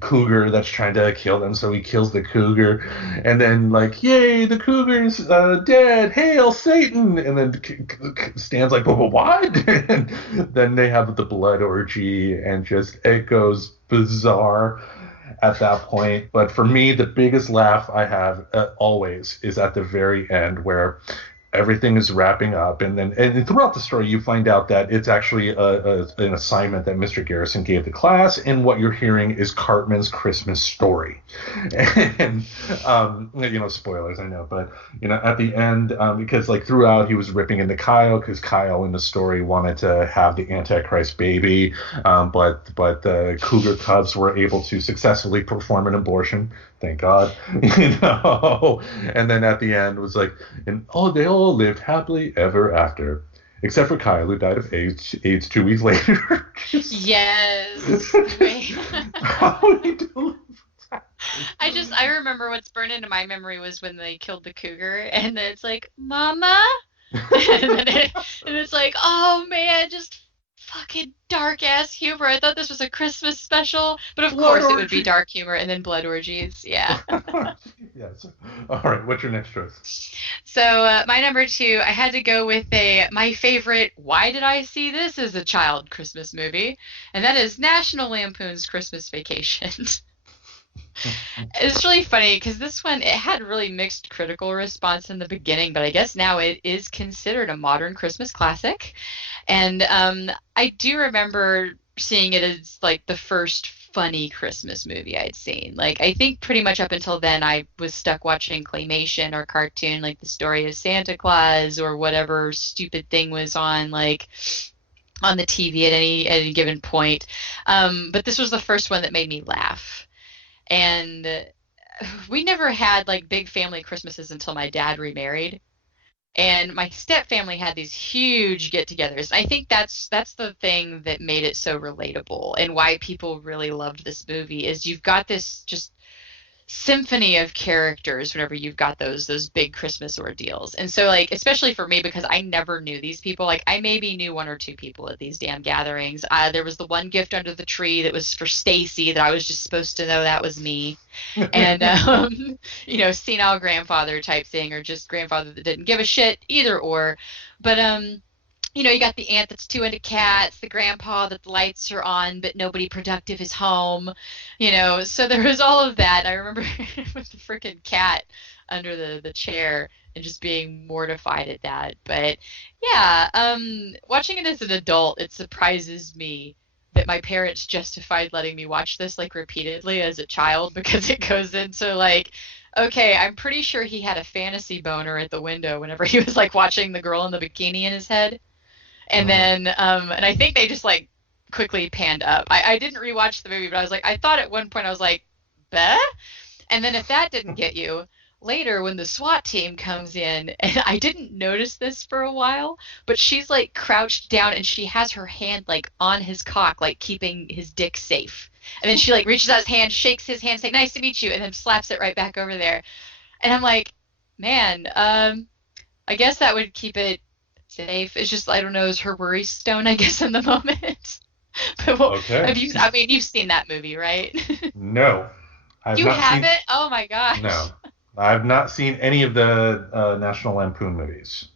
cougar that's trying to kill them. So he kills the cougar, and then like, yay, the cougar's dead! Hail Satan! And then Stan's like, but what? And then they have the blood orgy, and just it goes bizarre at that point. But for me, the biggest laugh I have always is at the very end, where everything is wrapping up, and throughout the story you find out that it's actually an assignment that Mr. Garrison gave the class, and what you're hearing is Cartman's Christmas story. And spoilers, I know, but at the end, because like throughout he was ripping into Kyle, because Kyle in the story wanted to have the Antichrist baby, but the cougar cubs were able to successfully perform an abortion, thank God. And then at the end was like, and they all lived happily ever after. Except for Kyle, who died of AIDS 2 weeks later. Yes. Wait. How he do I remember what's burned into my memory was when they killed the cougar, and then it's like, Mama? And it's like, oh man, just fucking dark ass humor. I thought this was a Christmas special, but of course it would be dark humor and then blood orgies. Yeah. Yes. All right. What's your next choice? So my number 2, I had to go with my favorite. Why did I see this as a child Christmas movie? And that is National Lampoon's Christmas Vacation. It's really funny because this one, it had really mixed critical response in the beginning, but I guess now it is considered a modern Christmas classic. And I do remember seeing it as like the first funny Christmas movie I'd seen. Like, I think pretty much up until then I was stuck watching claymation or cartoon, like the story of Santa Claus or whatever stupid thing was on, like on the TV at any given point. But this was the first one that made me laugh. And we never had like big family Christmases until my dad remarried. And my step family had these huge get-togethers. I think that's the thing that made it so relatable and why people really loved this movie is you've got this just symphony of characters whenever you've got those big Christmas ordeals. And so, like, especially for me, because I never knew these people, like I maybe knew 1 or 2 people at these damn gatherings. There was the one gift under the tree that was for Stacy that I was just supposed to know that was me. And senile grandfather type thing, or just grandfather that didn't give a shit, either or. But you got the aunt that's too into cats, the grandpa that the lights are on, but nobody productive is home, so there was all of that. I remember with the freaking cat under the chair and just being mortified at that. But yeah, watching it as an adult, it surprises me that my parents justified letting me watch this like repeatedly as a child, because it goes into like, okay, I'm pretty sure he had a fantasy boner at the window whenever he was like watching the girl in the bikini in his head. And then, and I think they just like quickly panned up. I didn't rewatch the movie, but I was like, I thought at one point I was like, Beh? And then if that didn't get you, later when the SWAT team comes in, and I didn't notice this for a while, but she's like crouched down and she has her hand like on his cock, like keeping his dick safe. And then she like reaches out his hand, shakes his hand, saying, nice to meet you, and then slaps it right back over there. And I'm like, man, I guess that would keep it safe. It's just, I don't know, is her worry stone, I guess, in the moment. But Okay. you've seen that movie, right? No. You haven't? Oh my gosh. No. I've not seen any of the National Lampoon movies.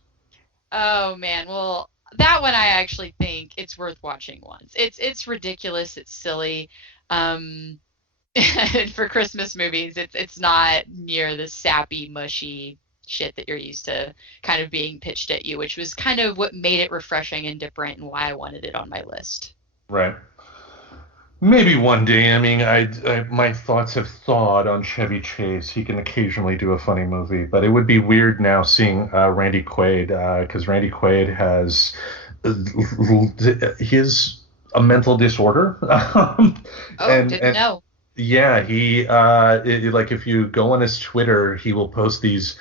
Oh man, well, that one I actually think it's worth watching once. It's ridiculous, it's silly. For Christmas movies, it's not near the sappy, mushy shit that you're used to kind of being pitched at you, which was kind of what made it refreshing and different and why I wanted it on my list. Right. Maybe one day. I mean, my thoughts have thawed on Chevy Chase. He can occasionally do a funny movie, but it would be weird now seeing Randy Quaid, because Randy Quaid he has a mental disorder. Didn't know. Yeah, he like if you go on his Twitter, he will post these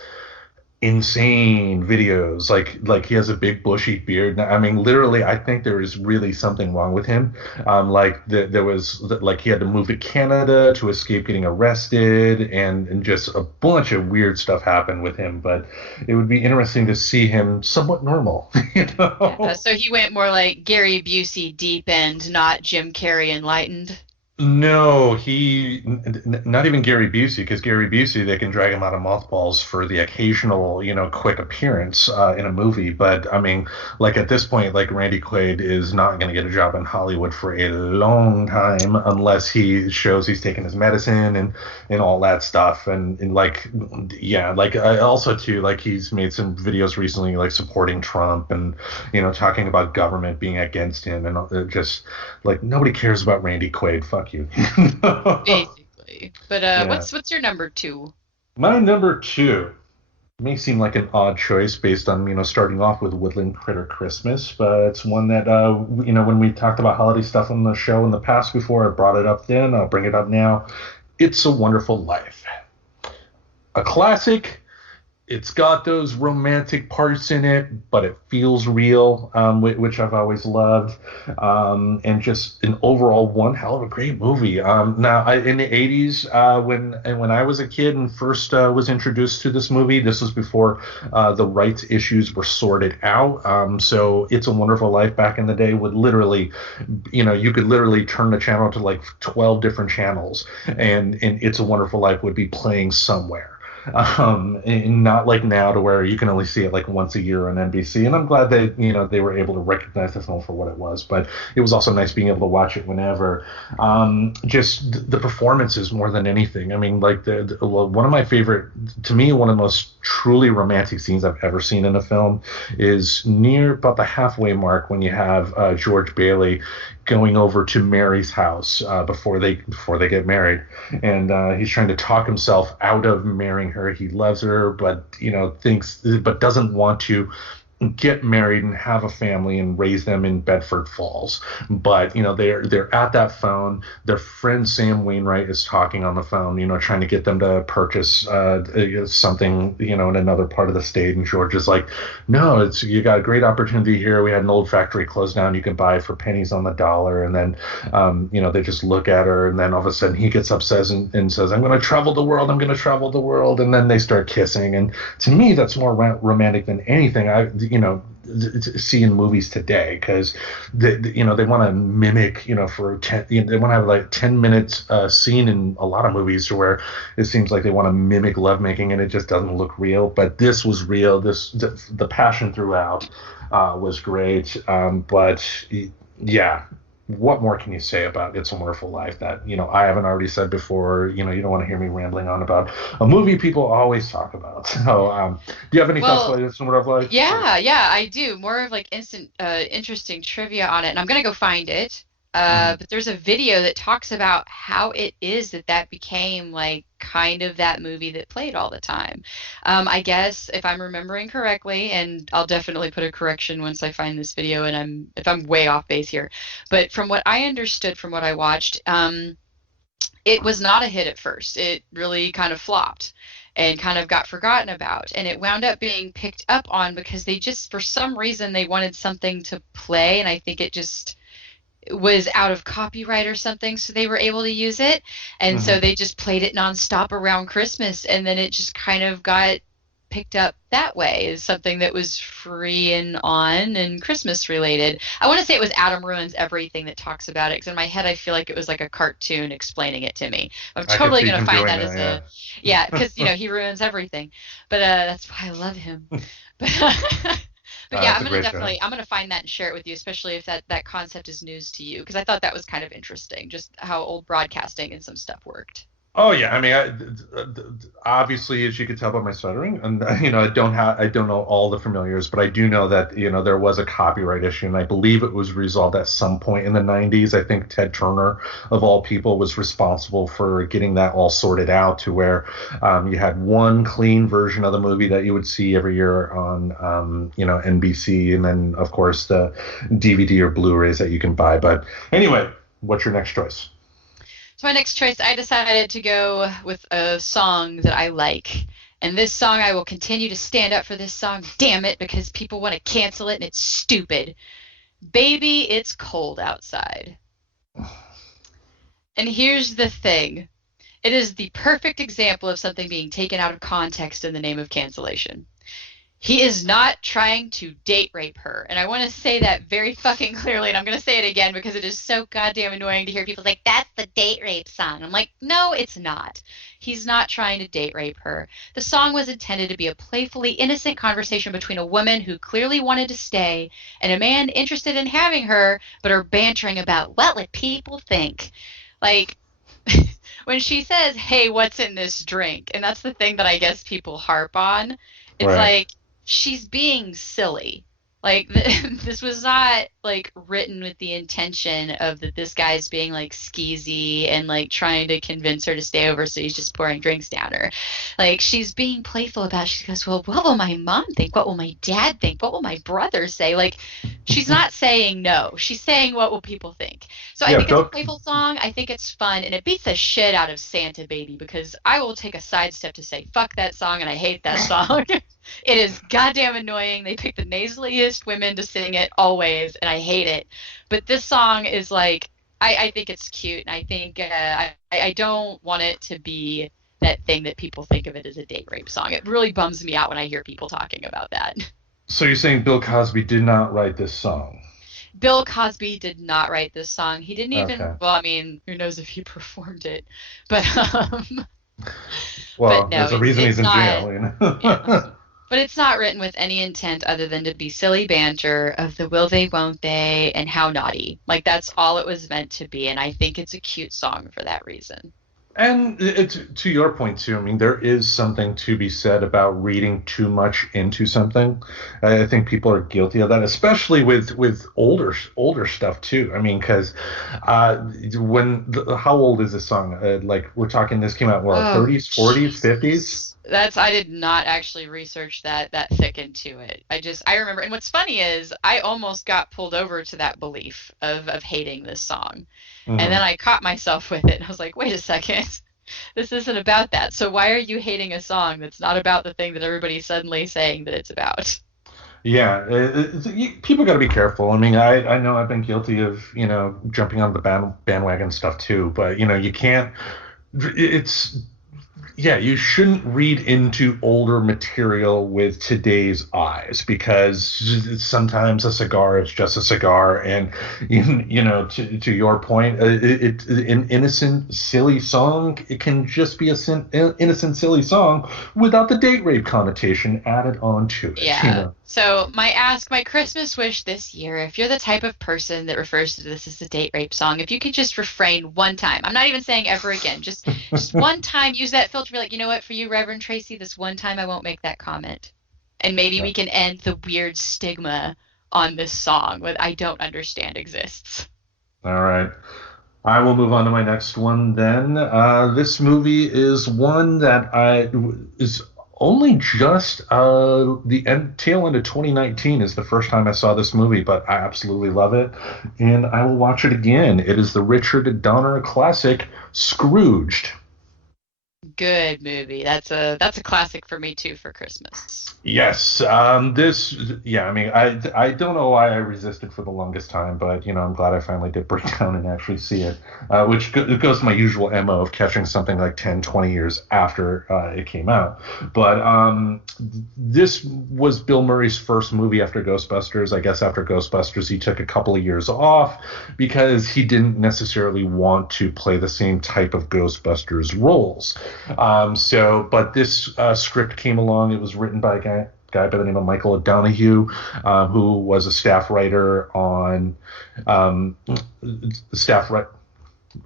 insane videos, like he has a big bushy beard. I mean, literally, I think there is really something wrong with him. There was like he had to move to Canada to escape getting arrested, and just a bunch of weird stuff happened with him. But it would be interesting to see him somewhat normal. Yeah, so he went more like Gary Busey deep end, not Jim Carrey enlightened. No, not even Gary Busey, because Gary Busey, they can drag him out of mothballs for the occasional, quick appearance in a movie. But I mean, like at this point, like Randy Quaid is not going to get a job in Hollywood for a long time unless he shows he's taking his medicine and all that stuff. And like, yeah, like I also too, like he's made some videos recently, like supporting Trump and, talking about government being against him, and just like nobody cares about Randy Quaid. Fuck you. Basically. But yeah. What's your number 2? My number 2 may seem like an odd choice based on, starting off with Woodland Critter Christmas, but it's one that, when we talked about holiday stuff on the show in the past before, I brought it up then, I'll bring it up now. It's a Wonderful Life. A classic, it's got those romantic parts in it, but it feels real, which I've always loved, and just an overall one hell of a great movie. Now, in the '80s, when I was a kid and first was introduced to this movie, this was before the rights issues were sorted out. So, It's a Wonderful Life back in the day would literally, you could literally turn the channel to like 12 different channels, and It's a Wonderful Life would be playing somewhere. And not like now to where you can only see it like once a year on NBC. And I'm glad that they were able to recognize the film for what it was. But it was also nice being able to watch it whenever. Just the performances more than anything. I mean, like one of my favorite, to me, one of the most truly romantic scenes I've ever seen in a film is near about the halfway mark when you have George Bailey going over to Mary's house before they get married, and he's trying to talk himself out of marrying her. He loves her, but doesn't want to get married and have a family and raise them in Bedford Falls. But they're at that phone. Their friend Sam Wainwright is talking on the phone, trying to get them to purchase something, in another part of the state. And George is like, no, you got a great opportunity here. We had an old factory closed down. You can buy it for pennies on the dollar. And then they just look at her, and then all of a sudden he gets upset and says, I'm going to travel the world. I'm going to travel the world. And then they start kissing. And to me, that's more romantic than anything see in movies today, because they want to mimic, for 10, they want to have like 10 minutes scene in a lot of movies where it seems like they want to mimic lovemaking and it just doesn't look real. But this was real. The passion throughout was great. But yeah, what more can you say about It's a Wonderful Life that I haven't already said before? You don't want to hear me rambling on about a movie people always talk about. So, do you have any thoughts about It's a Wonderful Life? Yeah, I do. More of like interesting trivia on it, and I'm gonna go find it. But there's a video that talks about how it is that became like kind of that movie that played all the time. I guess if I'm remembering correctly, and I'll definitely put a correction once I find this video, and if I'm way off base here. But from what I understood from what I watched, it was not a hit at first. It really kind of flopped and kind of got forgotten about. And it wound up being picked up on because they just, for some reason, they wanted something to play. And I think it just was out of copyright or something, so they were able to use it, and so they just played it nonstop around Christmas, and then it just kind of got picked up that way as something that was free and on and Christmas related. I want to say it was Adam Ruins Everything that talks about it, because in my head I feel like it was like a cartoon explaining it to me. I'm totally going to find that as because he ruins everything, but that's why I love him. But yeah, I'm gonna find that and share it with you, especially if that concept is news to you, because I thought that was kind of interesting, just how old broadcasting and some stuff worked. Oh yeah, I mean, obviously, as you could tell by my stuttering, and I don't know all the familiars, but I do know that there was a copyright issue, and I believe it was resolved at some point in the '90s. I think Ted Turner, of all people, was responsible for getting that all sorted out to where you had one clean version of the movie that you would see every year on NBC, and then of course the DVD or Blu-rays that you can buy. But anyway, what's your next choice? My next choice, I decided to go with a song that I like. And this song, I will continue to stand up for this song, damn it, because people want to cancel it and it's stupid. Baby, It's Cold Outside. And here's the thing. It is the perfect example of something being taken out of context in the name of cancellation. He is not trying to date rape her. And I want to say that very fucking clearly, and I'm going to say it again because it is so goddamn annoying to hear people like, that's the date rape song. I'm like, no, it's not. He's not trying to date rape her. The song was intended to be a playfully innocent conversation between a woman who clearly wanted to stay and a man interested in having her, but are bantering about what would people think. Like, when she says, hey, what's in this drink? And that's the thing that I guess people harp on. It's like, she's being silly. Like this was not like written with the intention of that this guy's being like skeezy and like trying to convince her to stay over, so he's just pouring drinks down her. Like she's being playful about it. She goes, well, what will my mom think? What will my dad think? What will my brother say? Like she's not saying no. She's saying what will people think. So I think it's a playful song. I think it's fun, and it beats the shit out of Santa Baby, because I will take a sidestep to say fuck that song, and I hate that song. It is goddamn annoying. They pick the nasaliest women to sing it always, and I hate it. But this song is like, I think it's cute, and I think I don't want it to be that thing that people think of it as a date rape song. It really bums me out when I hear people talking about that. So you're saying Bill Cosby did not write this song? Bill Cosby did not write this song. He didn't even, Okay. well, I mean, who knows if he performed it. But, Well, but no, there's a reason he's in not, jail, you know? Yeah. But it's not written with any intent other than to be silly banter of the will they, won't they, and how naughty. Like, that's all it was meant to be, and I think it's a cute song for that reason. And to your point too, I mean, there is something to be said about reading too much into something. I think people are guilty of that, especially with older stuff too. I mean, because how old is this song? Like we're talking, this came out what, 30s, 40s, 50s? I did not actually research that thick into it. I remember, and what's funny is I almost got pulled over to that belief of hating this song. Mm-hmm. And then I caught myself with it, and I was like, wait a second, this isn't about that. So why are you hating a song that's not about the thing that everybody's suddenly saying that it's about? Yeah, people got to be careful. I mean, I know I've been guilty of, jumping on the bandwagon stuff too, but, you can't, you shouldn't read into older material with today's eyes, because sometimes a cigar is just a cigar, and to your point, an innocent, silly song, it can just be innocent, silly song without the date rape connotation added onto it. Yeah. So my Christmas wish this year, if you're the type of person that refers to this as a date rape song, if you could just refrain one time, I'm not even saying ever again, just one time, use that filter, be like, you know what, for you, Reverend Tracy, this one time I won't make that comment. And maybe we can end the weird stigma on this song that I don't understand exists. All right. I will move on to my next one then. This movie is one that is only just the tail end of 2019 is the first time I saw this movie, but I absolutely love it, and I will watch it again. It is the Richard Donner classic, Scrooged. Good movie. That's a classic for me too for Christmas. Yes. I mean, I don't know why I resisted for the longest time, but I'm glad I finally did break down and actually see it, which goes to my usual MO of catching something like 10, 20 years after it came out. But this was Bill Murray's first movie after Ghostbusters. I guess after Ghostbusters, he took a couple of years off because he didn't necessarily want to play the same type of Ghostbusters roles. But this script came along. It was written by a guy by the name of Michael O'Donoghue, who was a staff writer on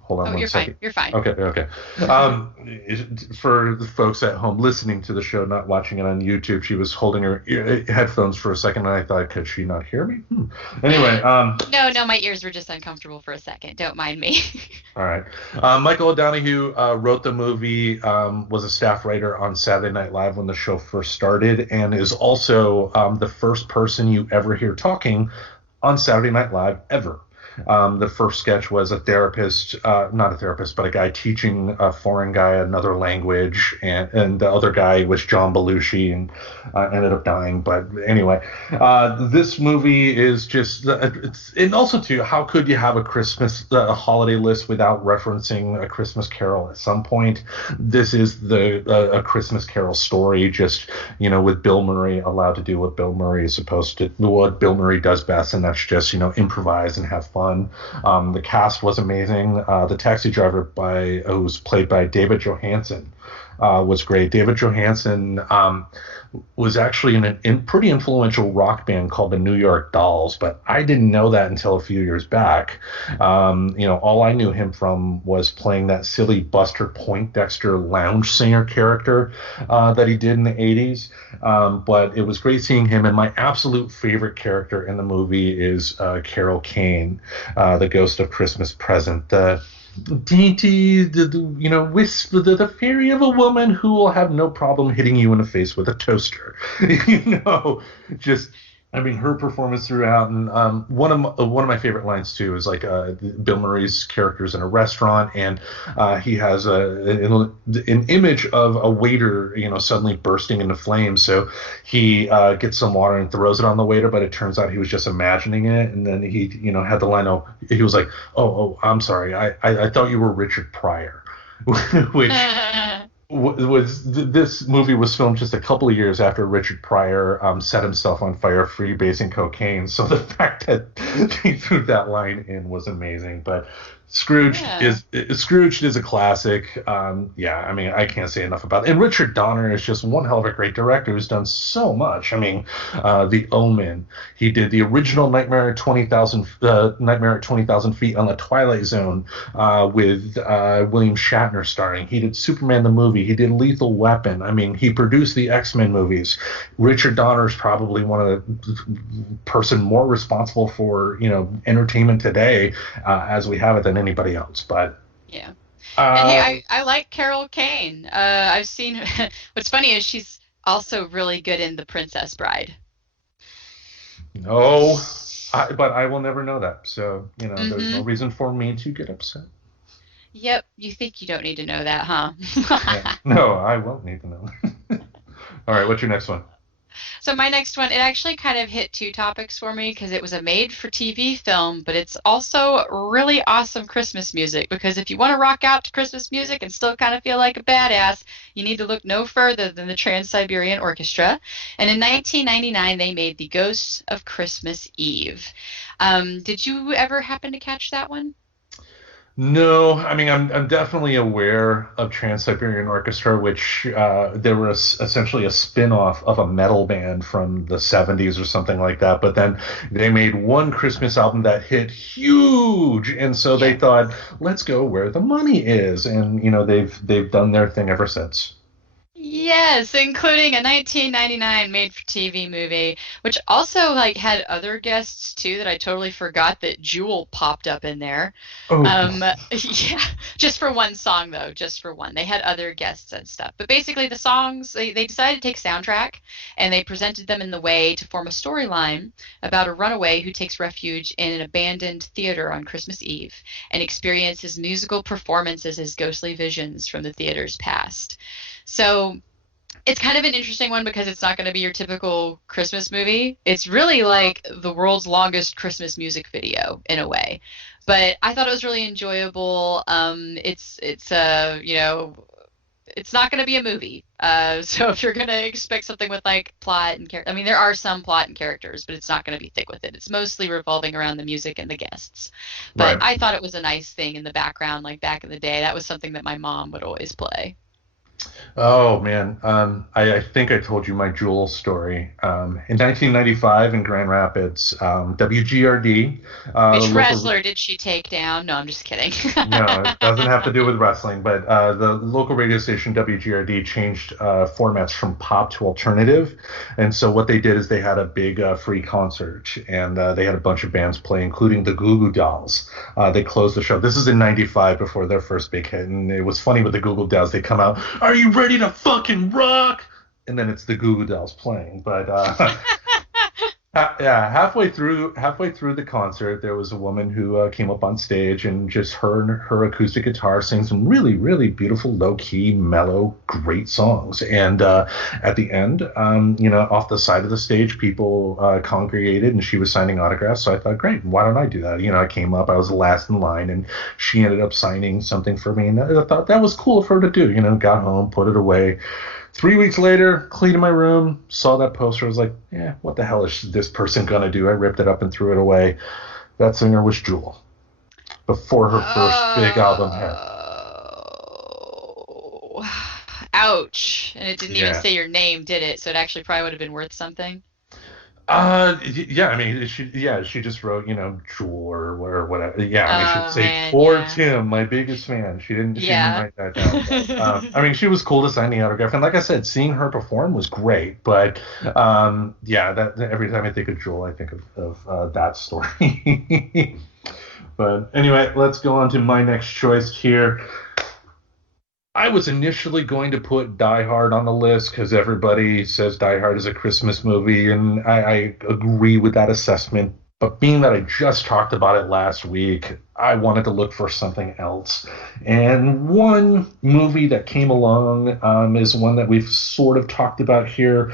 Hold on one second. You're fine. Okay. For the folks at home listening to the show, not watching it on YouTube, she was holding her headphones for a second, and I thought, could she not hear me? Anyway. No, my ears were just uncomfortable for a second. Don't mind me. All right. Michael O'Donoghue wrote the movie, was a staff writer on Saturday Night Live when the show first started, and is also the first person you ever hear talking on Saturday Night Live ever. The first sketch was a therapist, not a therapist, but a guy teaching a foreign guy another language, and the other guy was John Belushi, and ended up dying. But anyway, this movie is just, and also too, how could you have a holiday list without referencing A Christmas Carol at some point? This is a Christmas Carol story, just with Bill Murray allowed to do what Bill Murray is supposed to, what Bill Murray does best, and that's just improvise and have fun. The cast was amazing. The taxi driver who was played by David Johansen was great. David Johansen was actually in a pretty influential rock band called the New York Dolls, but I didn't know that until a few years back. All I knew him from was playing that silly Buster Poindexter lounge singer character that he did in the 80s. But it was great seeing him, and my absolute favorite character in the movie is Carol Kane, the Ghost of Christmas Present, the dainty, wisp, the fairy of a woman who will have no problem hitting you in the face with a toaster. Just, I mean, her performance throughout, and one of my favorite lines too is like Bill Murray's character's in a restaurant, and he has an image of a waiter, suddenly bursting into flames. So he gets some water and throws it on the waiter, but it turns out he was just imagining it. And then he, had the line, he was like, "Oh, I'm sorry, I thought you were Richard Pryor," which. This movie was filmed just a couple of years after Richard Pryor set himself on fire freebasing cocaine, so the fact that they threw that line in was amazing. But Scrooge is a classic. I mean, I can't say enough about it. And Richard Donner is just one hell of a great director who's done so much. I mean, The Omen. He did the original Nightmare at 20,000 Feet on the Twilight Zone with William Shatner starring. He did Superman the movie. He did Lethal Weapon. I mean, he produced the X-Men movies. Richard Donner is probably one of the person more responsible for entertainment today as we have it than anybody else. But yeah. And hey, I like Carol Kane. I've seen her. What's funny is she's also really good in The Princess Bride. No, but I will never know that. So, there's no reason for me to get upset. Yep. You think you don't need to know that, huh? Yeah. No, I won't need to know. All right. What's your next one? So my next one, it actually kind of hit two topics for me because it was a made-for-TV film, but it's also really awesome Christmas music, because if you want to rock out to Christmas music and still kind of feel like a badass, you need to look no further than the Trans-Siberian Orchestra. And in 1999, they made The Ghost of Christmas Eve. Did you ever happen to catch that one? No, I mean, I'm definitely aware of Trans-Siberian Orchestra, which there was essentially a spin-off of a metal band from the 70s or something like that. But then they made one Christmas album that hit huge, and so they thought, let's go where the money is, and they've done their thing ever since. Yes, including a 1999 made-for-TV movie, which also had other guests too that I totally forgot that Jewel popped up in there. Oh. Yeah, just for one song though, just for one. They had other guests and stuff, but basically the songs they decided to take soundtrack and they presented them in the way to form a storyline about a runaway who takes refuge in an abandoned theater on Christmas Eve and experiences musical performances as ghostly visions from the theater's past. So it's kind of an interesting one because it's not going to be your typical Christmas movie. It's really like the world's longest Christmas music video in a way. But I thought it was really enjoyable. It's not going to be a movie. So if you're going to expect something with plot and character, I mean, there are some plot and characters, but it's not going to be thick with it. It's mostly revolving around the music and the guests. But right. I thought it was a nice thing in the background, back in the day. That was something that my mom would always play. Oh, man. I think I told you my Jewel story. In 1995 in Grand Rapids, WGRD. Which wrestler did she take down? No, I'm just kidding. No, it doesn't have to do with wrestling, but the local radio station WGRD changed formats from pop to alternative. And so what they did is they had a big free concert, and they had a bunch of bands play, including the Goo Goo Dolls. They closed the show. This is in 95 before their first big hit. And it was funny with the Goo Goo Dolls. They come out, "Are you ready to fucking rock?" And then it's the Goo Goo Dolls playing. But halfway through the concert, there was a woman who came up on stage, and just her acoustic guitar sang some really, really beautiful, low-key, mellow, great songs. And at the end, off the side of the stage, people congregated, and she was signing autographs. So I thought, great, why don't I do that? I came up, I was the last in line, and she ended up signing something for me, and I thought that was cool of her to do. Got home, put it away. 3 weeks later, cleaned my room, saw that poster. I was like, what the hell is this person going to do? I ripped it up and threw it away. That singer was Jewel before her first big album hit. Ouch. And it didn't even Yeah. say your name, did it? So it actually probably would have been worth something. Yeah, I mean, she just wrote, Jewel or whatever. Yeah, I mean, she'd Oh say, man, for yeah. Tim, my biggest fan. She didn't Yeah. write that down, but, I mean, she was cool to sign the autograph. And like I said, seeing her perform was great. But, yeah, that every time I think of Jewel, I think of that story. But anyway, let's go on to my next choice here. I was initially going to put Die Hard on the list because everybody says Die Hard is a Christmas movie, and I agree with that assessment. But being that I just talked about it last week, I wanted to look for something else. And one movie that came along is one that we've sort of talked about here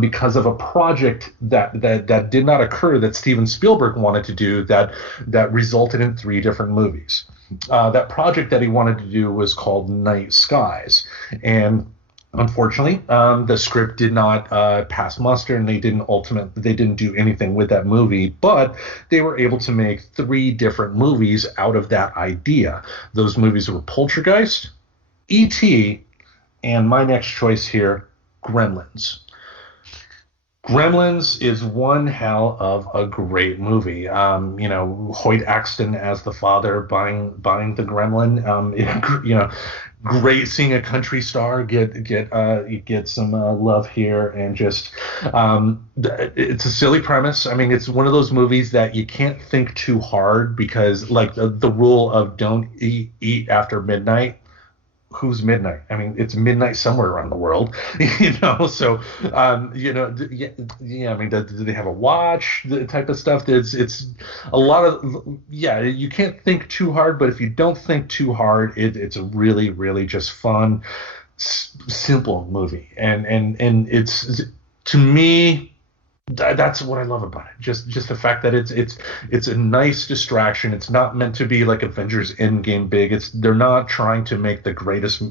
because of a project that did not occur that Steven Spielberg wanted to do that resulted in 3 different movies. That project that he wanted to do was called Night Skies, and unfortunately, the script did not pass muster, and they didn't do anything with that movie. But they were able to make 3 different movies out of that idea. Those movies were Poltergeist, E.T., and my next choice here, Gremlins. Gremlins is one hell of a great movie. Hoyt Axton as the father buying the gremlin. Great seeing a country star get some love here, and just it's a silly premise. I mean, it's one of those movies that you can't think too hard because, like the rule of don't eat after midnight. Who's midnight? I mean, it's midnight somewhere around the world, So, yeah. I mean, do they have a watch? The type of stuff. It's a lot of, yeah. You can't think too hard, but if you don't think too hard, it's a really, really just fun, simple movie, and it's to me. That's what I love about it. Just the fact that it's a nice distraction. It's not meant to be like Avengers Endgame big. They're not trying to make the greatest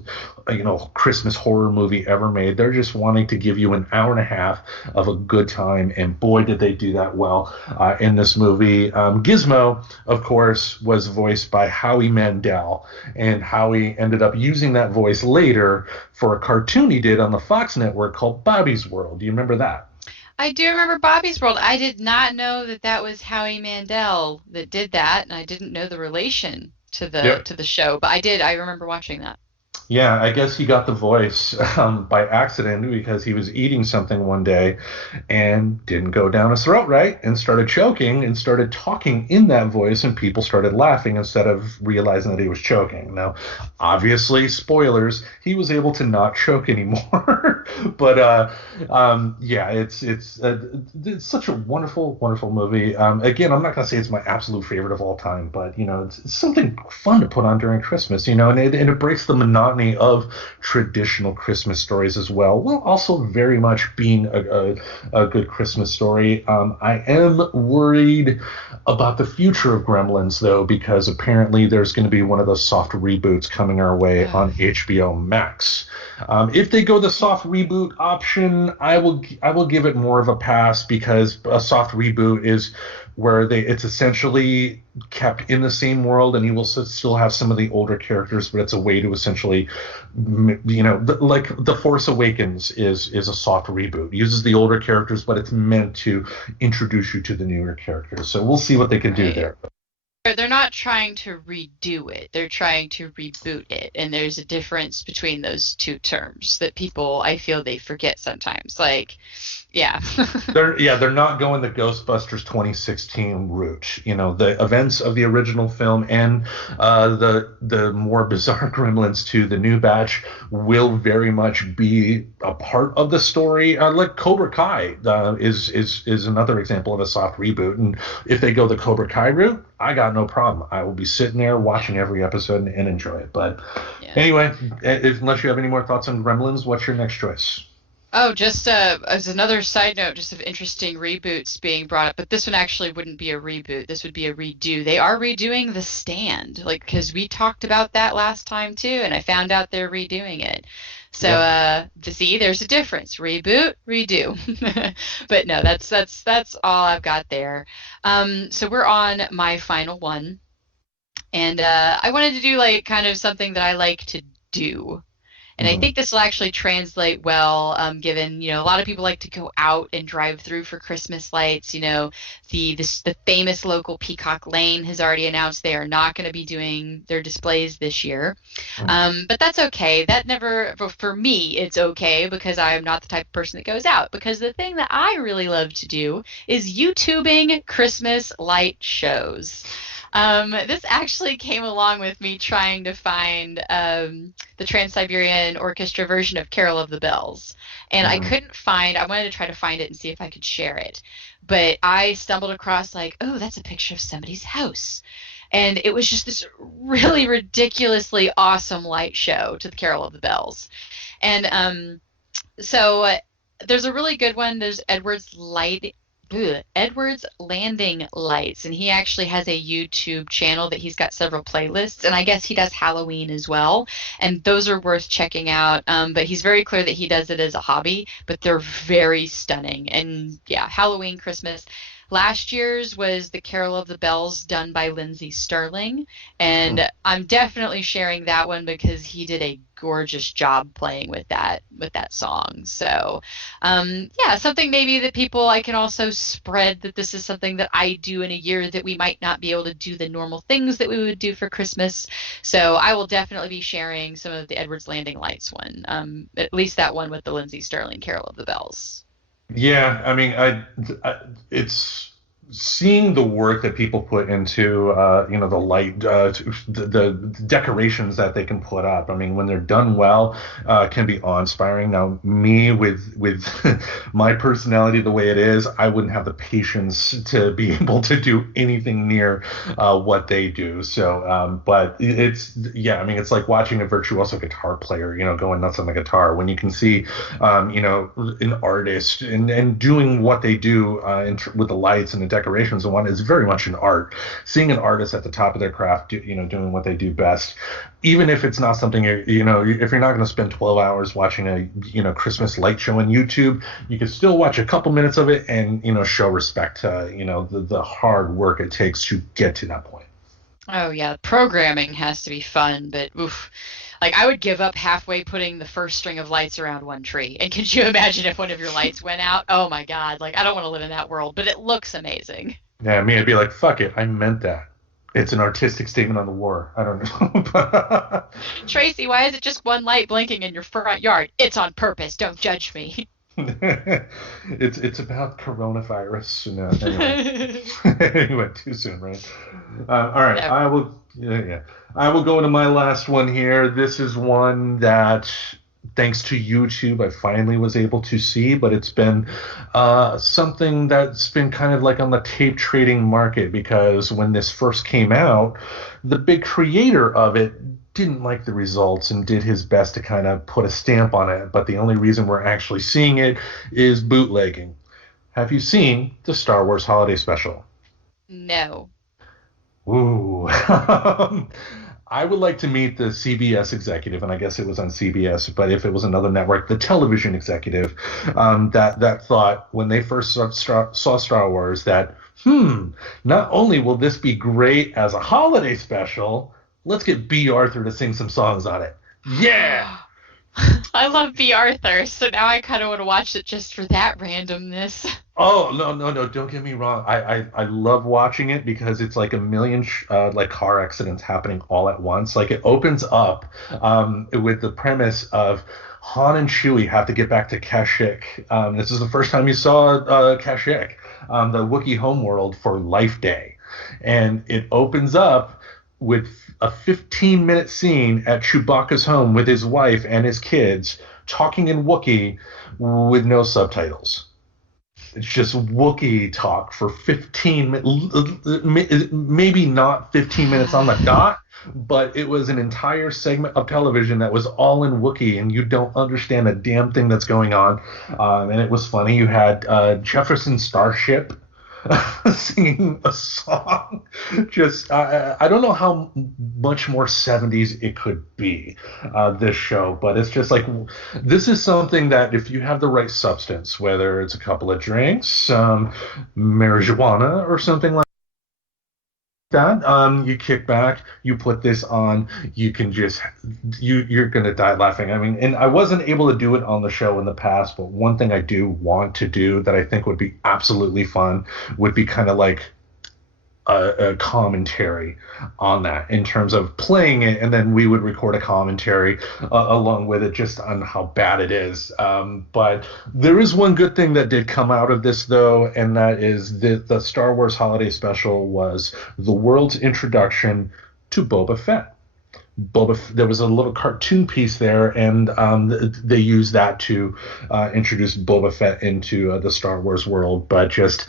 Christmas horror movie ever made. They're just wanting to give you an hour and a half of a good time, and boy did they do that well in this movie. Gizmo, of course, was voiced by Howie Mandel, and Howie ended up using that voice later for a cartoon he did on the Fox network called Bobby's World. Do you remember that? I do remember Bobby's World. I did not know that was Howie Mandel that did that, and I didn't know the relation to Yep. the show, but I did. I remember watching that. Yeah, I guess he got the voice by accident because he was eating something one day and didn't go down his throat right and started choking and started talking in that voice, and people started laughing instead of realizing that he was choking. Now, obviously, spoilers, he was able to not choke anymore. But yeah, it's such a wonderful, wonderful movie. Again, I'm not gonna say it's my absolute favorite of all time, but it's something fun to put on during Christmas, and it breaks the monotony of traditional Christmas stories as well, while also very much being a good Christmas story. I am worried about the future of Gremlins, though, because apparently there's going to be one of those soft reboots coming our way on HBO Max. If they go the soft reboot option, I will give it more of a pass, because a soft reboot is where it's essentially kept in the same world, and you will still have some of the older characters, but it's a way to essentially, like The Force Awakens is a soft reboot. It uses the older characters, but it's meant to introduce you to the newer characters. So we'll see what they can do there. They're not trying to redo it. They're trying to reboot it. And there's a difference between those 2 terms that people, I feel, they forget sometimes. Like, yeah. They're not going the Ghostbusters 2016 route. The events of the original film and the more bizarre Gremlins to the new batch will very much be a part of the story. Like Cobra Kai is another example of a soft reboot. And if they go the Cobra Kai route, I got no problem. I will be sitting there watching every episode and enjoy it. But anyway, unless you have any more thoughts on Gremlins, what's your next choice? Oh, just as another side note, just of interesting reboots being brought up, but this one actually wouldn't be a reboot. This would be a redo. They are redoing The Stand, because we talked about that last time too, and I found out they're redoing it. So to see, there's a difference. Reboot, redo. But no, that's all I've got there. So we're on my final one, and I wanted to do like kind of something that I like to do. And I think this will actually translate well, given, a lot of people like to go out and drive through for Christmas lights. The famous local Peacock Lane has already announced they are not going to be doing their displays this year. But that's okay. That never, for me, it's okay because I am not the type of person that goes out. Because the thing that I really love to do is YouTubing Christmas light shows. This actually came along with me trying to find the Trans-Siberian Orchestra version of Carol of the Bells. And I couldn't find, I wanted to try to find it and see if I could share it. But I stumbled across that's a picture of somebody's house. And it was just this really ridiculously awesome light show to the Carol of the Bells. And so there's a really good one. There's Edward's Landing Lights, and he actually has a YouTube channel that he's got several playlists, and I guess he does Halloween as well, and those are worth checking out. But he's very clear that he does it as a hobby, but they're very stunning. And yeah, Halloween, Christmas. Last year's was the Carol of the Bells done by Lindsey Sterling, and I'm definitely sharing that one because he did a gorgeous job playing with that song. So something maybe that I can also spread that this is something that I do in a year that we might not be able to do the normal things that we would do for Christmas. So I will definitely be sharing some of the Edward's Landing Lights one, at least that one with the Lindsey Sterling Carol of the Bells. Yeah, I mean, it's seeing the work that people put into, the light, the decorations that they can put up. I mean, when they're done well, can be awe-inspiring. Now, me with my personality the way it is, I wouldn't have the patience to be able to do anything near what they do. So, but it's like watching a virtuoso guitar player, going nuts on the guitar. When you can see, an artist and doing what they do with the lights and the decorations and one is very much an art. Seeing an artist at the top of their craft, doing what they do best, even if it's not something if you're not going to spend 12 hours watching a Christmas light show on YouTube, you can still watch a couple minutes of it and show respect to the hard work it takes to get to that point. Oh yeah, programming has to be fun, but oof. I would give up halfway putting the first string of lights around one tree. And could you imagine if one of your lights went out? Oh my God, I don't want to live in that world, but it looks amazing. Yeah, I'd be like, fuck it, I meant that. It's an artistic statement on the war. I don't know. Tracy, why is it just one light blinking in your front yard? It's on purpose, don't judge me. It's about coronavirus. Anyway, too soon, right? All right, never. I will go into my last one here. This is one that, thanks to YouTube, I finally was able to see, but it's been something that's been kind of on the tape trading market, because when this first came out, the big creator of it didn't like the results and did his best to kind of put a stamp on it. But the only reason we're actually seeing it is bootlegging. Have you seen the Star Wars Holiday Special? No. Ooh. I would like to meet the CBS executive, and I guess it was on CBS, but if it was another network, the television executive, that thought when they first saw Star Wars that, not only will this be great as a holiday special, let's get B. Arthur to sing some songs on it. Yeah! I love B. Arthur, so now I kind of want to watch it just for that randomness. Oh, no, don't get me wrong. I love watching it because it's like a million car accidents happening all at once. It opens up with the premise of Han and Chewie have to get back to Kashyyyk. This is the first time you saw Kashyyyk, the Wookiee homeworld, for Life Day. And it opens up with a 15-minute scene at Chewbacca's home with his wife and his kids talking in Wookiee with no subtitles. It's just Wookiee talk for 15 minutes, maybe not 15 minutes on the dot, but it was an entire segment of television that was all in Wookiee, and you don't understand a damn thing that's going on. And it was funny. You had Jefferson Starship singing a song. Just I don't know how much more 70s it could be, this show, but it's just this is something that if you have the right substance, whether it's a couple of drinks, marijuana or something like that. You kick back, you put this on, you can just you're gonna die laughing. I mean, and I wasn't able to do it on the show in the past, but one thing I do want to do that I think would be absolutely fun would be kind of like a commentary on that in terms of playing it, and then we would record a commentary along with it just on how bad it is. But there is one good thing that did come out of this, though, and that is the Star Wars Holiday Special was the world's introduction to Boba Fett. There was a little cartoon piece there, and they used that to introduce Boba Fett into the Star Wars world. But just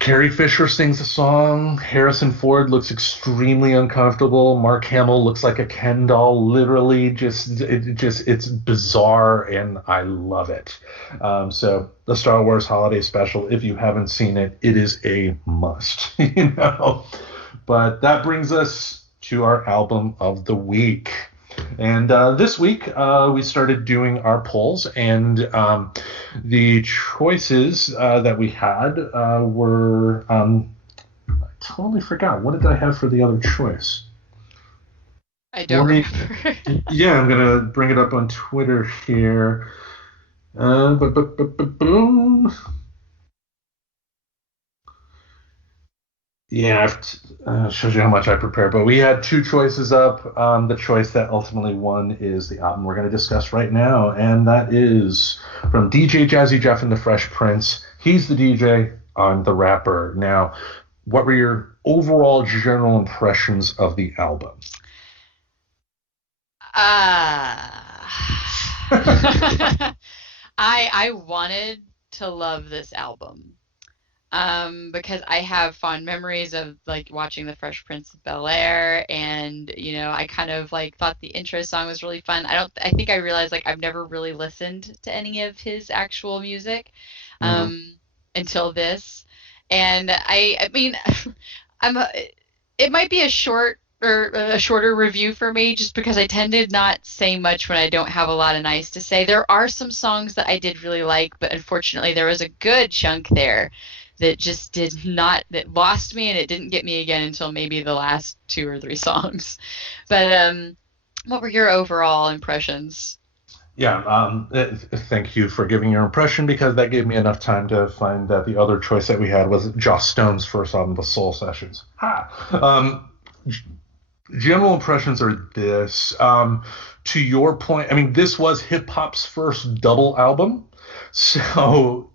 Carrie Fisher sings a song. Harrison Ford looks extremely uncomfortable. Mark Hamill looks like a Ken doll. Literally, it's bizarre, and I love it. So the Star Wars Holiday Special, if you haven't seen it, it is a must. But that brings us to our album of the week. And this week, we started doing our polls, and the choices that we had were, I totally forgot. What did I have for the other choice? I don't remember. Yeah, I'm going to bring it up on Twitter here. Boom. Yeah, shows you how much I prepare. But we had two choices up. The choice that ultimately won is the album we're going to discuss right now, and that is from DJ Jazzy Jeff and the Fresh Prince. He's the DJ, I'm the rapper. Now, what were your overall general impressions of the album? I wanted to love this album. Because I have fond memories of like watching The Fresh Prince of Bel-Air, and I kind of like thought the intro song was really fun. I think I realized like I've never really listened to any of his actual music until this, and I mean it might be a shorter review for me, just because I tend to not say much when I don't have a lot of nice to say. There are some songs that I did really like, but unfortunately there was a good chunk there that just that lost me, and it didn't get me again until maybe the last 2 or 3 songs. But what were your overall impressions? Yeah, thank you for giving your impression, because that gave me enough time to find that the other choice that we had was Joss Stone's first album, The Soul Sessions. General impressions are this. To your point, I mean, this was hip-hop's first double album, so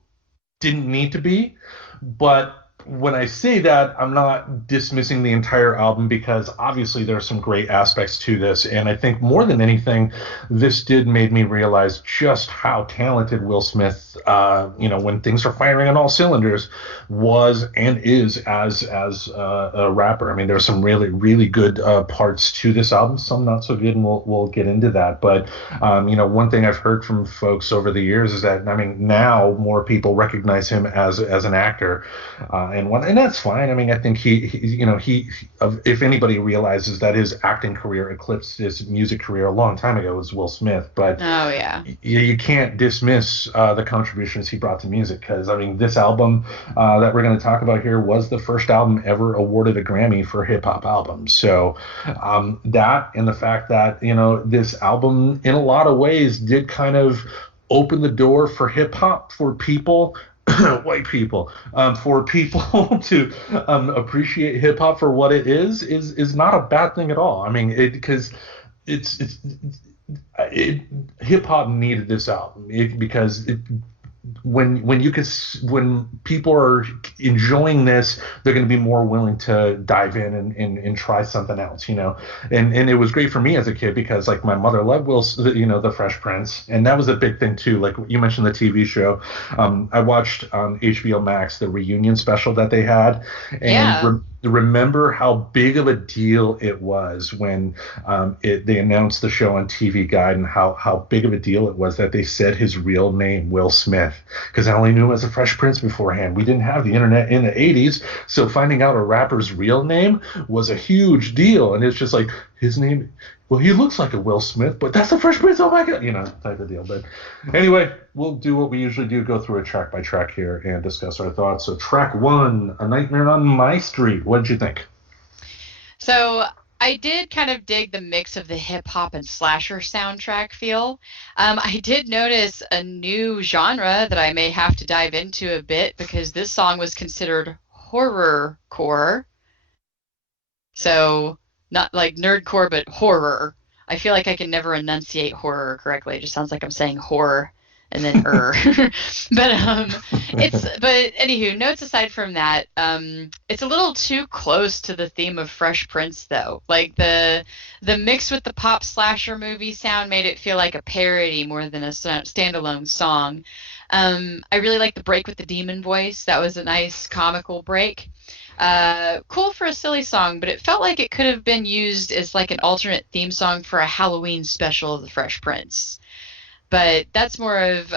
didn't need to be. But when I say that, I'm not dismissing the entire album, because obviously there are some great aspects to this. And I think more than anything, this did made me realize just how talented Will Smith, when things are firing on all cylinders, was and is as a rapper. I mean, there's some really, really good parts to this album, some not so good, and we'll get into that. But, one thing I've heard from folks over the years is that, I mean, now more people recognize him as an actor. And that's fine. I mean, I think he if anybody realizes that his acting career eclipsed his music career a long time ago, it was Will Smith. But oh yeah, you can't dismiss the contributions he brought to music, because I mean, this album that we're going to talk about here was the first album ever awarded a Grammy for hip hop album. So that, and the fact that this album in a lot of ways did kind of open the door for hip hop for people. White people, for people to appreciate hip hop for what it is not a bad thing at all. I mean, because hip hop needed this album, because when people are enjoying this, they're going to be more willing to dive in and try something else, and it was great for me as a kid, because like my mother loved the Fresh Prince, and that was a big thing too. Like you mentioned the TV show, I watched HBO Max the reunion special that they had, and remember how big of a deal it was when they announced the show on TV Guide, and how big of a deal it was that they said his real name, Will Smith, because I only knew him as a Fresh Prince beforehand. We didn't have the internet in the 80s, so finding out a rapper's real name was a huge deal. And it's just like, his name well, he looks like a Will Smith, but that's the Fresh Prince, oh my God, type of deal. But anyway, we'll do what we usually do, go through it track by track here and discuss our thoughts. So track 1, A Nightmare on My Street. What did you think? So I did kind of dig the mix of the hip hop and slasher soundtrack feel. I did notice a new genre that I may have to dive into a bit because this song was considered horrorcore. So not like nerdcore, but horror. I feel like I can never enunciate horror correctly. It just sounds like I'm saying horror and then but anywho, notes aside from that, it's a little too close to the theme of Fresh Prince though. Like the mix with the pop slasher movie sound made it feel like a parody more than a standalone song. I really like the break with the demon voice. That was a nice comical break. Cool for a silly song, but it felt like it could have been used as like an alternate theme song for a Halloween special of the Fresh Prince. But that's more of,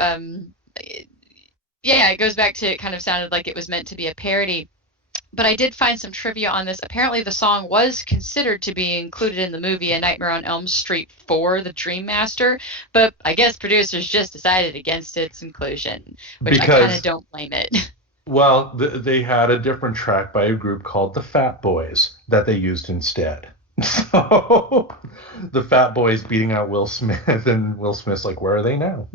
it goes back to it kind of sounded like it was meant to be a parody. But I did find some trivia on this. Apparently the song was considered to be included in the movie A Nightmare on Elm Street 4, The Dream Master, but I guess producers just decided against its inclusion, which I kind of don't blame it. Well, they had a different track by a group called the Fat Boys that they used instead. So the Fat Boys beating out Will Smith, and Will Smith's like, where are they now?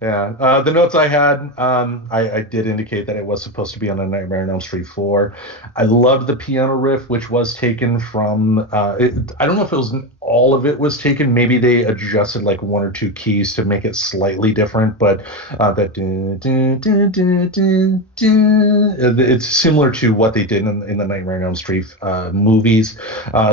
Yeah. The notes I had, I did indicate that it was supposed to be on A Nightmare on Elm Street 4. I loved the piano riff, which was taken from, I don't know if it was all of it was taken. Maybe they adjusted like one or two keys to make it slightly different, but that it's similar to what they did in the Nightmare on Elm Street movies.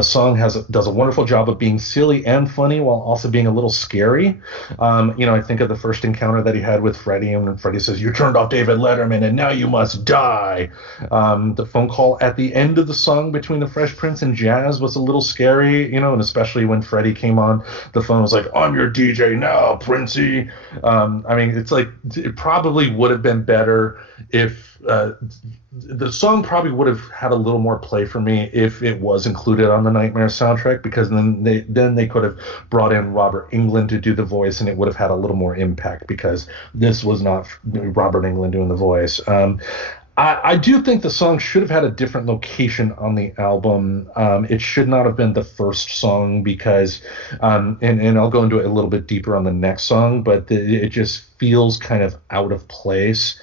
Song does a wonderful job of being silly and funny while also being a little scary. I think of the first encounter that he had with Freddie, and Freddie says, "You turned off David Letterman, and now you must die." The phone call at the end of the song between the Fresh Prince and Jazz was a little scary, and especially when Freddie came on the phone, was like, "I'm your DJ now, Princey." It's like it probably would have been better if the song probably would have had a little more play for me if it was included on the Nightmare soundtrack, because then they could have brought in Robert Englund to do the voice, and it would have had a little more impact, because this was not Robert Englund doing the voice. I do think the song should have had a different location on the album. It should not have been the first song, because, and I'll go into it a little bit deeper on the next song, but it just feels kind of out of place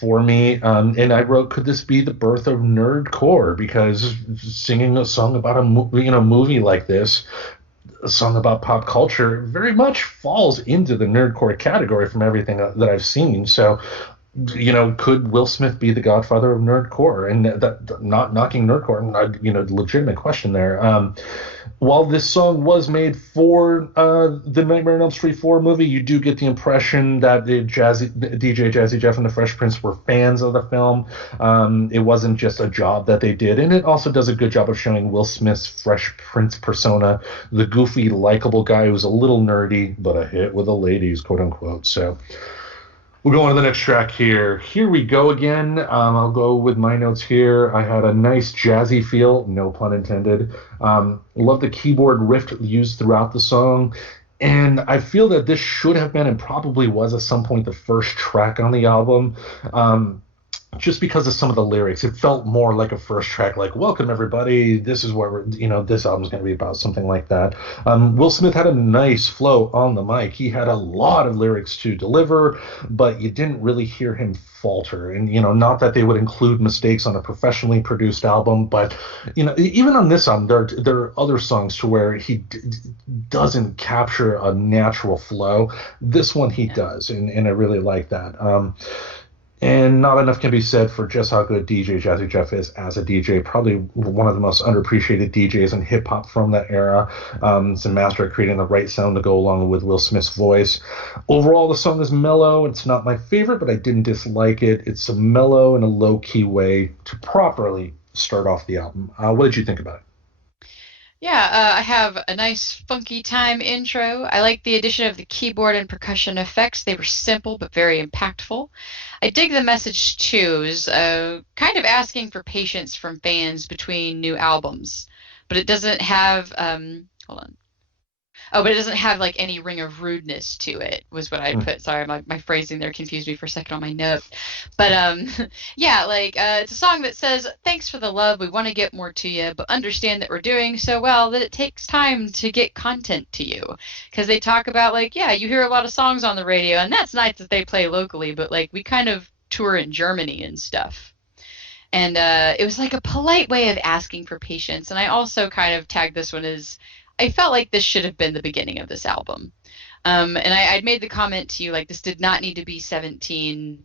for me. And I wrote, could this be the birth of nerdcore? Because singing a song about a movie like this, a song about pop culture, very much falls into the nerdcore category from everything that I've seen. So, could Will Smith be the godfather of nerdcore? And that, not knocking nerdcore, legitimate question there. While this song was made for the Nightmare on Elm Street 4 movie, you do get the impression that DJ Jazzy Jeff and the Fresh Prince were fans of the film. It wasn't just a job that they did. And it also does a good job of showing Will Smith's Fresh Prince persona, the goofy, likable guy who's a little nerdy, but a hit with the ladies, quote unquote. So we'll go on to the next track here. Here we go again. I'll go with my notes here. I had a nice jazzy feel, no pun intended. Love the keyboard riff used throughout the song. And I feel that this should have been, and probably was at some point, the first track on the album. Just because of some of the lyrics, it felt more like a first track, like, welcome everybody, this is what this album's going to be about, something like that. Will Smith had a nice flow on the mic. He had a lot of lyrics to deliver, but you didn't really hear him falter. And, not that they would include mistakes on a professionally produced album, but, even on this album, there are other songs to where he doesn't capture a natural flow. This one he does, and I really like that. And not enough can be said for just how good DJ Jazzy Jeff is as a DJ. Probably one of the most underappreciated DJs in hip-hop from that era. He's a master at creating the right sound to go along with Will Smith's voice. Overall, the song is mellow. It's not my favorite, but I didn't dislike it. It's a mellow and a low-key way to properly start off the album. What did you think about it? Yeah, I have a nice funky time intro. I like the addition of the keyboard and percussion effects. They were simple but very impactful. I dig the message too, kind of asking for patience from fans between new albums. but it doesn't have hold on. Oh, but it doesn't have like any ring of rudeness to it, was what I put. Sorry, my phrasing there confused me for a second on my note. But yeah, like it's a song that says, "Thanks for the love. We want to get more to you, but understand that we're doing so well that it takes time to get content to you." Because they talk about like, yeah, you hear a lot of songs on the radio, and that's nice that they play locally, but like we kind of tour in Germany and stuff. And it was like a polite way of asking for patience. And I also kind of tagged this one as, I felt like this should have been the beginning of this album. And I'd made the comment to you, like, this did not need to be 17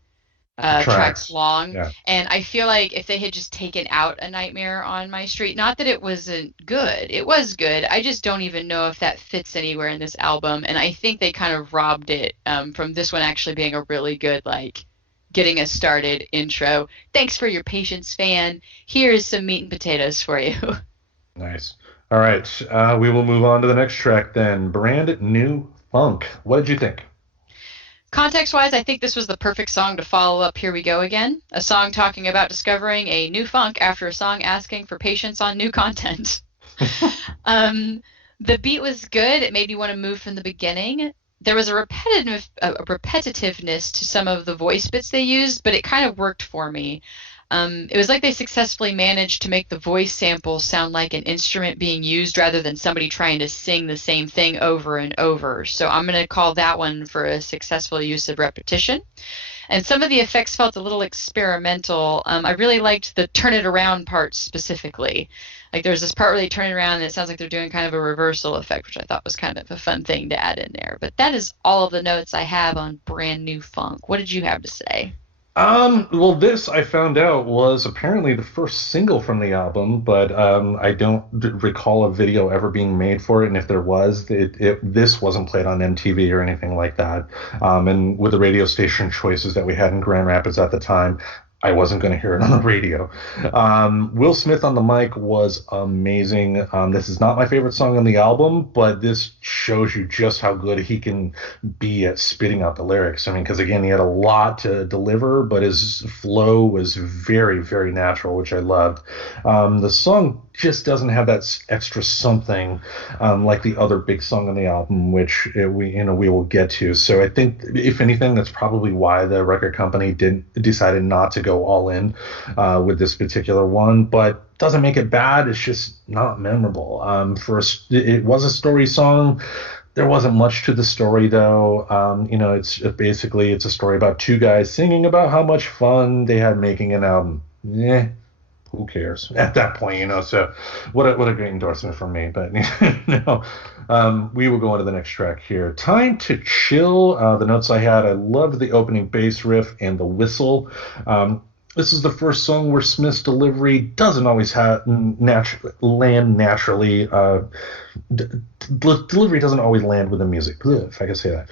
tracks long. Yeah. And I feel like if they had just taken out A Nightmare on My Street, not that it wasn't good, it was good. I just don't even know if that fits anywhere in this album. And I think they kind of robbed it from this one actually being a really good, like, getting us started intro. Thanks for your patience, fan. Here's some meat and potatoes for you. Nice. All right, we will move on to the next track then. Brand New Funk. What did you think? Context-wise, I think this was the perfect song to follow up Here We Go Again, a song talking about discovering a new funk after a song asking for patience on new content. The beat was good. It made me want to move from the beginning. There was a repetitiveness to some of the voice bits they used, but it kind of worked for me. It was like they successfully managed to make the voice samples sound like an instrument being used rather than somebody trying to sing the same thing over and over. So I'm going to call that one for a successful use of repetition. And some of the effects felt a little experimental. I really liked the turn it around part specifically. Like there's this part where they turn it around and it sounds like they're doing kind of a reversal effect, which I thought was kind of a fun thing to add in there. But that is all of the notes I have on Brand New Funk. What did you have to say? Well, this I found out was apparently the first single from the album, but I don't recall a video ever being made for it. And if there was, this wasn't played on MTV or anything like that. And with the radio station choices that we had in Grand Rapids at the time, I wasn't going to hear it on the radio. Will Smith on the mic was amazing. This is not my favorite song on the album, but this shows you just how good he can be at spitting out the lyrics. I mean, because again, he had a lot to deliver, but his flow was very, very natural, which I loved. The song just doesn't have that extra something like the other big song on the album, which we will get to. So I think, if anything, that's probably why the record company decided not to go all in with this particular one, but doesn't make it bad. It's just not memorable. It was a story song. There wasn't much to the story though. It's basically a story about two guys singing about how much fun they had making an album. Who cares at that point, so what a great endorsement from me. But we will go on to the next track here. Time to Chill. The notes I had, I loved the opening bass riff and the whistle. This is the first song where Smith's delivery doesn't always land naturally. Delivery doesn't always land with the music, if I can say that.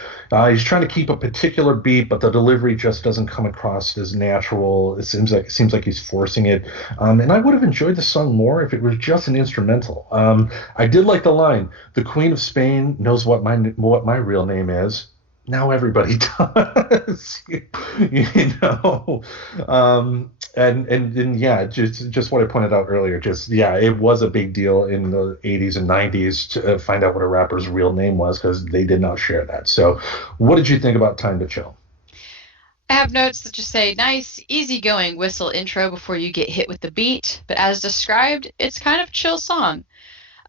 He's trying to keep a particular beat, but the delivery just doesn't come across as natural. It seems like he's forcing it. And I would have enjoyed the song more if it was just an instrumental. I did like the line, "The Queen of Spain knows what my real name is." Now everybody does, and yeah, just what I pointed out earlier. It was a big deal in the 80s and 90s to find out what a rapper's real name was, because they did not share that. So, what did you think about Time to Chill? I have notes that just say, nice, easygoing whistle intro before you get hit with the beat, but as described, it's kind of a chill song.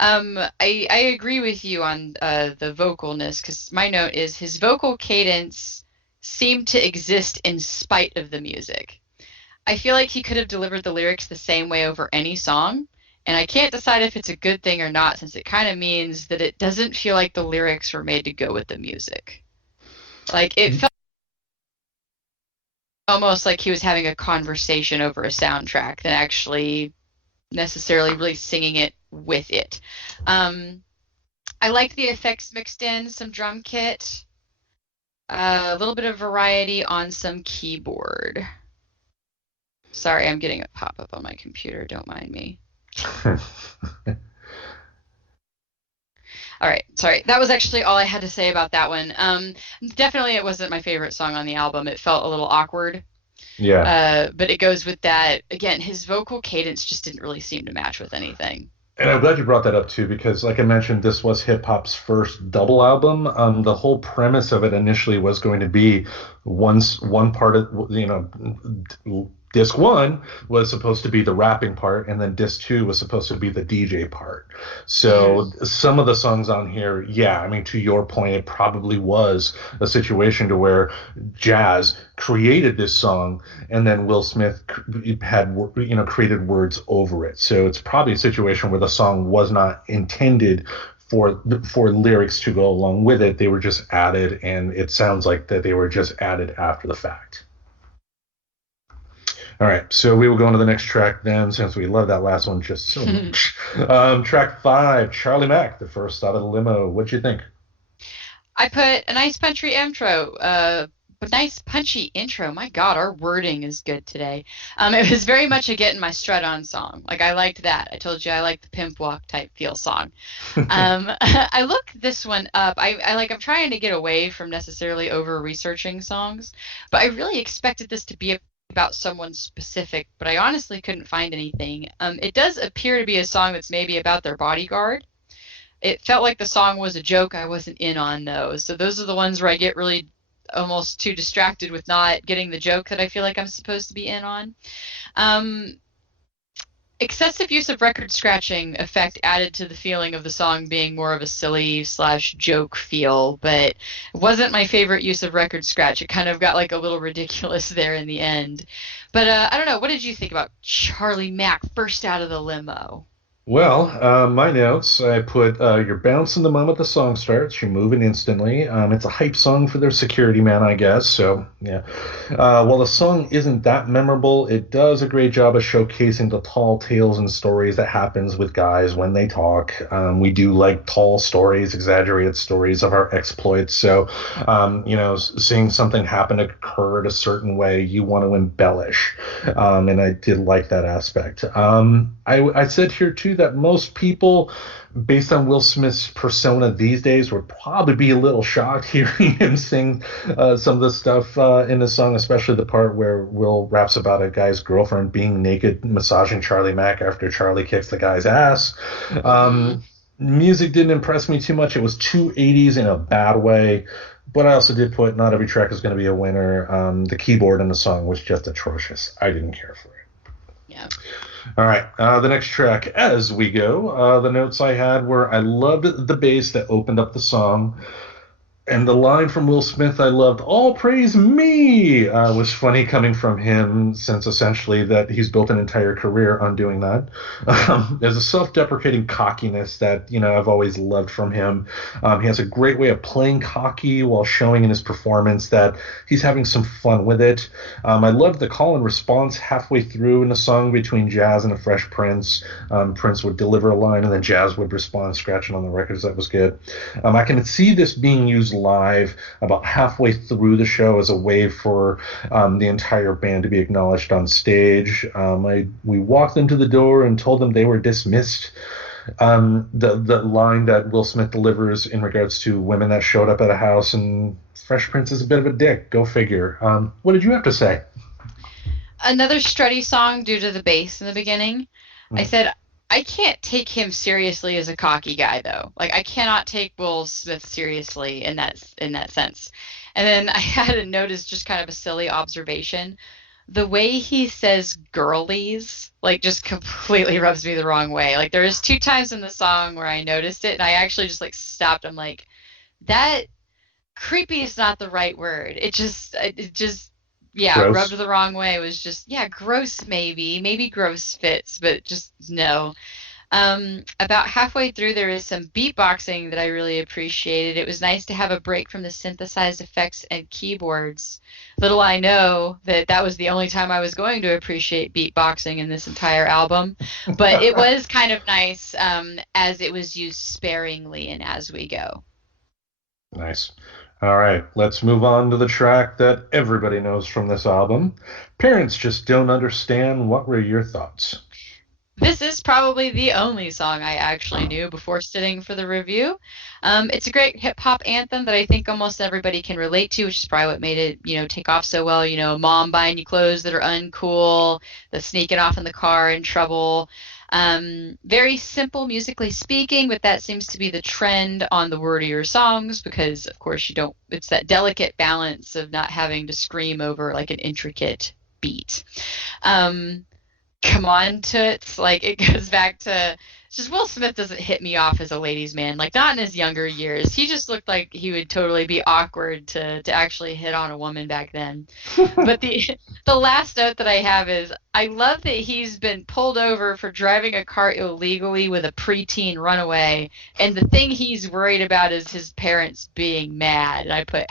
I agree with you on the vocalness, because my note is his vocal cadence seemed to exist in spite of the music. I feel like he could have delivered the lyrics the same way over any song, and I can't decide if it's a good thing or not, since it kind of means that it doesn't feel like the lyrics were made to go with the music. Like, it felt almost like he was having a conversation over a soundtrack than actually necessarily really singing it with it. I liked the effects mixed in, some drum kit, a little bit of variety on some keyboard. Sorry, I'm getting a pop-up on my computer, don't mind me. All right, sorry. That was actually all I had to say about that one. Definitely it wasn't my favorite song on the album. It felt a little awkward. Yeah. But it goes with that. Again, his vocal cadence just didn't really seem to match with anything. And I'm glad you brought that up too, because like I mentioned, this was hip hop's first double album. The whole premise of it initially was going to be one part of, disc one was supposed to be the rapping part, and then disc two was supposed to be the DJ part. So some of the songs on here, yeah, I mean, to your point, it probably was a situation to where Jazz created this song, and then Will Smith had created words over it. So it's probably a situation where the song was not intended for lyrics to go along with it. They were just added, and it sounds like that they were just added after the fact. All right, so we will go on to the next track then, since we love that last one just so much. Track 5, Charlie Mack, the first out of the limo. What'd you think? I put a nice punchy intro. My God, our wording is good today. It was very much a getting my strut on song. Like, I liked that. I told you I like the pimp walk type feel song. I looked this one up. I'm trying to get away from necessarily over researching songs, but I really expected this to be about someone specific, but I honestly couldn't find anything. It does appear to be a song that's maybe about their bodyguard. It felt like the song was a joke I wasn't in on, though. So those are the ones where I get really almost too distracted with not getting the joke that I feel like I'm supposed to be in on. Excessive use of record scratching effect added to the feeling of the song being more of a silly / joke feel, but it wasn't my favorite use of record scratch. It kind of got like a little ridiculous there in the end. But I don't know. What did you think about Charlie Mack first out of the limo? Well, my notes, I put, you're bouncing the moment the song starts, you're moving instantly. It's a hype song for their security man, I guess, so, yeah. While the song isn't that memorable, it does a great job of showcasing the tall tales and stories that happens with guys when they talk. We do like tall stories, exaggerated stories of our exploits, so, seeing something happen occur a certain way, you want to embellish, and I did like that aspect. I said here, too, that most people, based on Will Smith's persona these days, would probably be a little shocked hearing him sing some of the stuff in the song, especially the part where Will raps about a guy's girlfriend being naked, massaging Charlie Mack after Charlie kicks the guy's ass. Music didn't impress me too much. It was too 80s in a bad way. But I also did put not every track is going to be a winner. The keyboard in the song was just atrocious. I didn't care for it. Yeah. All right, the next track, as we go, the notes I had were I loved the bass that opened up the song. And the line from Will Smith I loved, all praise me, was funny coming from him, since essentially that he's built an entire career on doing that. There's a self-deprecating cockiness that, I've always loved from him. He has a great way of playing cocky while showing in his performance that he's having some fun with it. I loved the call and response halfway through in the song between Jazz and the Fresh Prince. Prince would deliver a line and then Jazz would respond, scratching on the records. That was good. I can see this being used live about halfway through the show as a way for the entire band to be acknowledged on stage. We walked into the door and told them they were dismissed. The line that Will Smith delivers in regards to women that showed up at a house, and Fresh Prince is a bit of a dick. Go figure. What did you have to say? Another strutty song due to the bass in the beginning. I said, I can't take him seriously as a cocky guy, though. Like, I cannot take Will Smith seriously in that sense. And then I had to notice just kind of a silly observation. The way he says girlies, like, just completely rubs me the wrong way. Like, there is 2 times in the song where I noticed it, and I actually just, like, stopped. I'm like, that creepy is not the right word. It just gross. Rubbed the wrong way. It was just, gross maybe gross fits, but just no. About halfway through, there is some beatboxing that I really appreciated. It was nice to have a break from the synthesized effects and keyboards. Little I know that was the only time I was going to appreciate beatboxing in this entire album, but it was kind of nice as it was used sparingly and as we go. Nice. All right, let's move on to the track that everybody knows from this album. Parents Just Don't Understand. What were your thoughts? This is probably the only song I actually knew before sitting for the review. It's a great hip-hop anthem that I think almost everybody can relate to, which is probably what made it, take off so well. Mom buying you clothes that are uncool, the sneaking off in the car in trouble. Very simple musically speaking, but that seems to be the trend on the wordier songs because, of course, it's that delicate balance of not having to scream over like an intricate beat. Come on, Toots. Like, it goes back to it's just Will Smith doesn't hit me off as a ladies' man. Like, not in his younger years. He just looked like he would totally be awkward to actually hit on a woman back then. But the last note that I have is I love that he's been pulled over for driving a car illegally with a preteen runaway, and the thing he's worried about is his parents being mad. And I put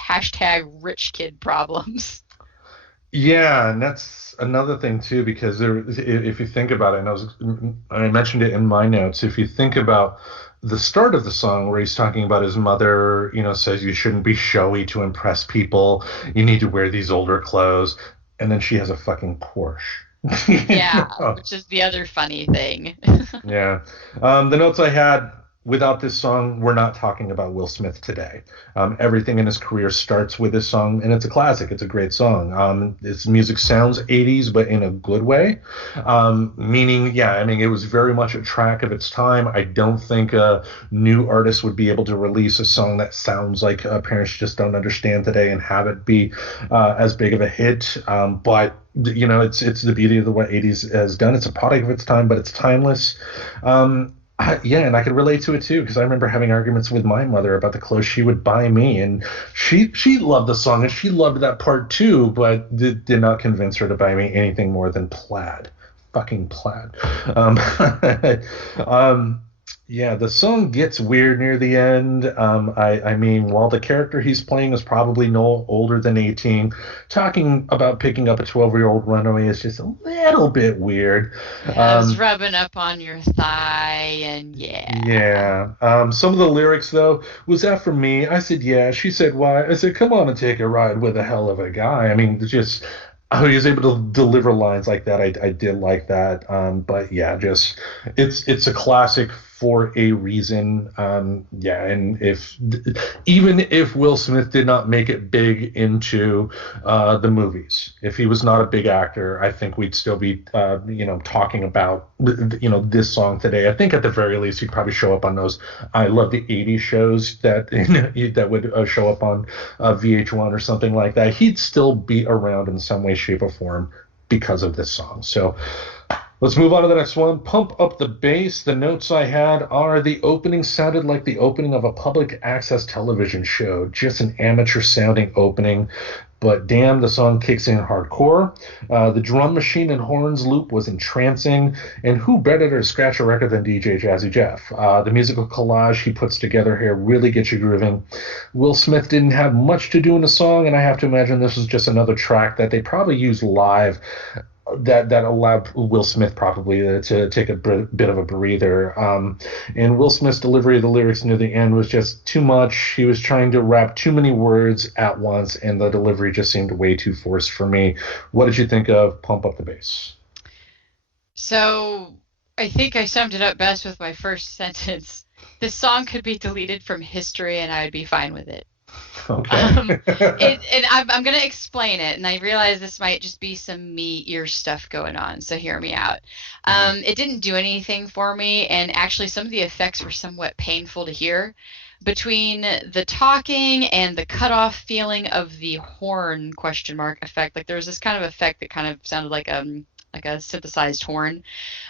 #rich kid problems. Yeah, and that's another thing too, because if you think about it, and I mentioned it in my notes, if you think about the start of the song where he's talking about his mother, says you shouldn't be showy to impress people, you need to wear these older clothes, and then she has a fucking Porsche. Yeah, which is the other funny thing. Yeah. The notes I had. Without this song, we're not talking about Will Smith today. Everything in his career starts with this song, and it's a classic. It's a great song. Its music sounds 80s, but in a good way. Meaning, it was very much a track of its time. I don't think a new artist would be able to release a song that sounds like Parents Just Don't Understand today and have it be as big of a hit. But it's the beauty of what 80s has done. It's a product of its time, but it's timeless. And I could relate to it too, because I remember having arguments with my mother about the clothes she would buy me, and she loved the song and she loved that part too, but did not convince her to buy me anything more than plaid, fucking plaid. Yeah, the song gets weird near the end. While the character he's playing is probably no older than 18, talking about picking up a 12-year-old runaway is just a little bit weird. I was rubbing up on your thigh, and yeah. Yeah. Some of the lyrics, though, was that for me? I said, yeah. She said, why? I said, come on and take a ride with a hell of a guy. I mean, just how he was able to deliver lines like that. I did like that. But yeah, just it's a classic for a reason. And even if Will Smith did not make it big into the movies, if he was not a big actor, I think we'd still be talking about this song today. I think at the very least he'd probably show up on those I Love the 80s shows that would show up on VH1 or something like that. He'd still be around in some way, shape, or form because of this song. So let's move on to the next one. Pump Up the Bass. The notes I had are the opening sounded like the opening of a public access television show. Just an amateur sounding opening. But damn, the song kicks in hardcore. The drum machine and horns loop was entrancing. And who better to scratch a record than DJ Jazzy Jeff? The musical collage he puts together here really gets you grooving. Will Smith didn't have much to do in the song, and I have to imagine this was just another track that they probably used live that allowed Will Smith probably to take a bit of a breather. And Will Smith's delivery of the lyrics near the end was just too much. He was trying to rap too many words at once, and the delivery just seemed way too forced for me. What did you think of Pump Up the Bass? So I think I summed it up best with my first sentence. This song could be deleted from history and I would be fine with it. Okay. I'm going to explain it, and I realize this might just be some me-ear stuff going on, so hear me out. It didn't do anything for me, and actually some of the effects were somewhat painful to hear. Between the talking and the cut-off feeling of the horn ? Effect, like there was this kind of effect that kind of sounded like a synthesized horn,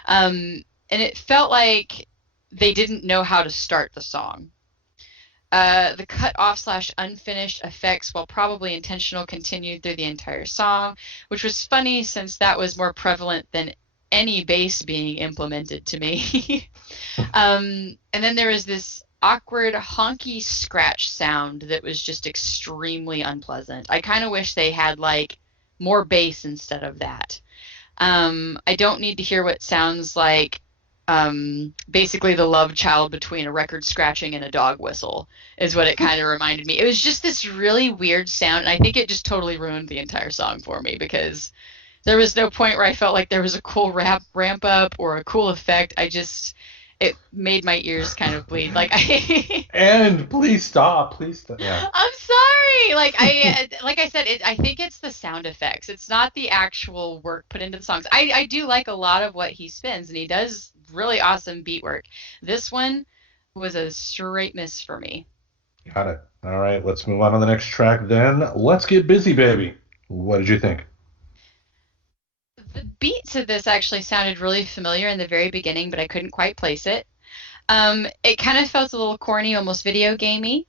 and it felt like they didn't know how to start the song. The cut-off/unfinished effects, while probably intentional, continued through the entire song, which was funny since that was more prevalent than any bass being implemented to me. And then there was this awkward honky scratch sound that was just extremely unpleasant. I kind of wish they had like more bass instead of that. I don't need to hear what sounds like basically the love child between a record scratching and a dog whistle is what it kind of reminded me. It was just this really weird sound, and I think it just totally ruined the entire song for me because there was no point where I felt like there was a cool ramp up or a cool effect. It made my ears kind of bleed. And please stop. Yeah. I'm sorry. Like I said, I think it's the sound effects. It's not the actual work put into the songs. I do like a lot of what he spins, and he does really awesome beat work. This one was a straight miss for me. Got it. All right, let's move on to the next track then. Let's Get Busy, Baby. What did you think? The beats of this actually sounded really familiar in the very beginning, but I couldn't quite place it. It kind of felt a little corny, almost video gamey.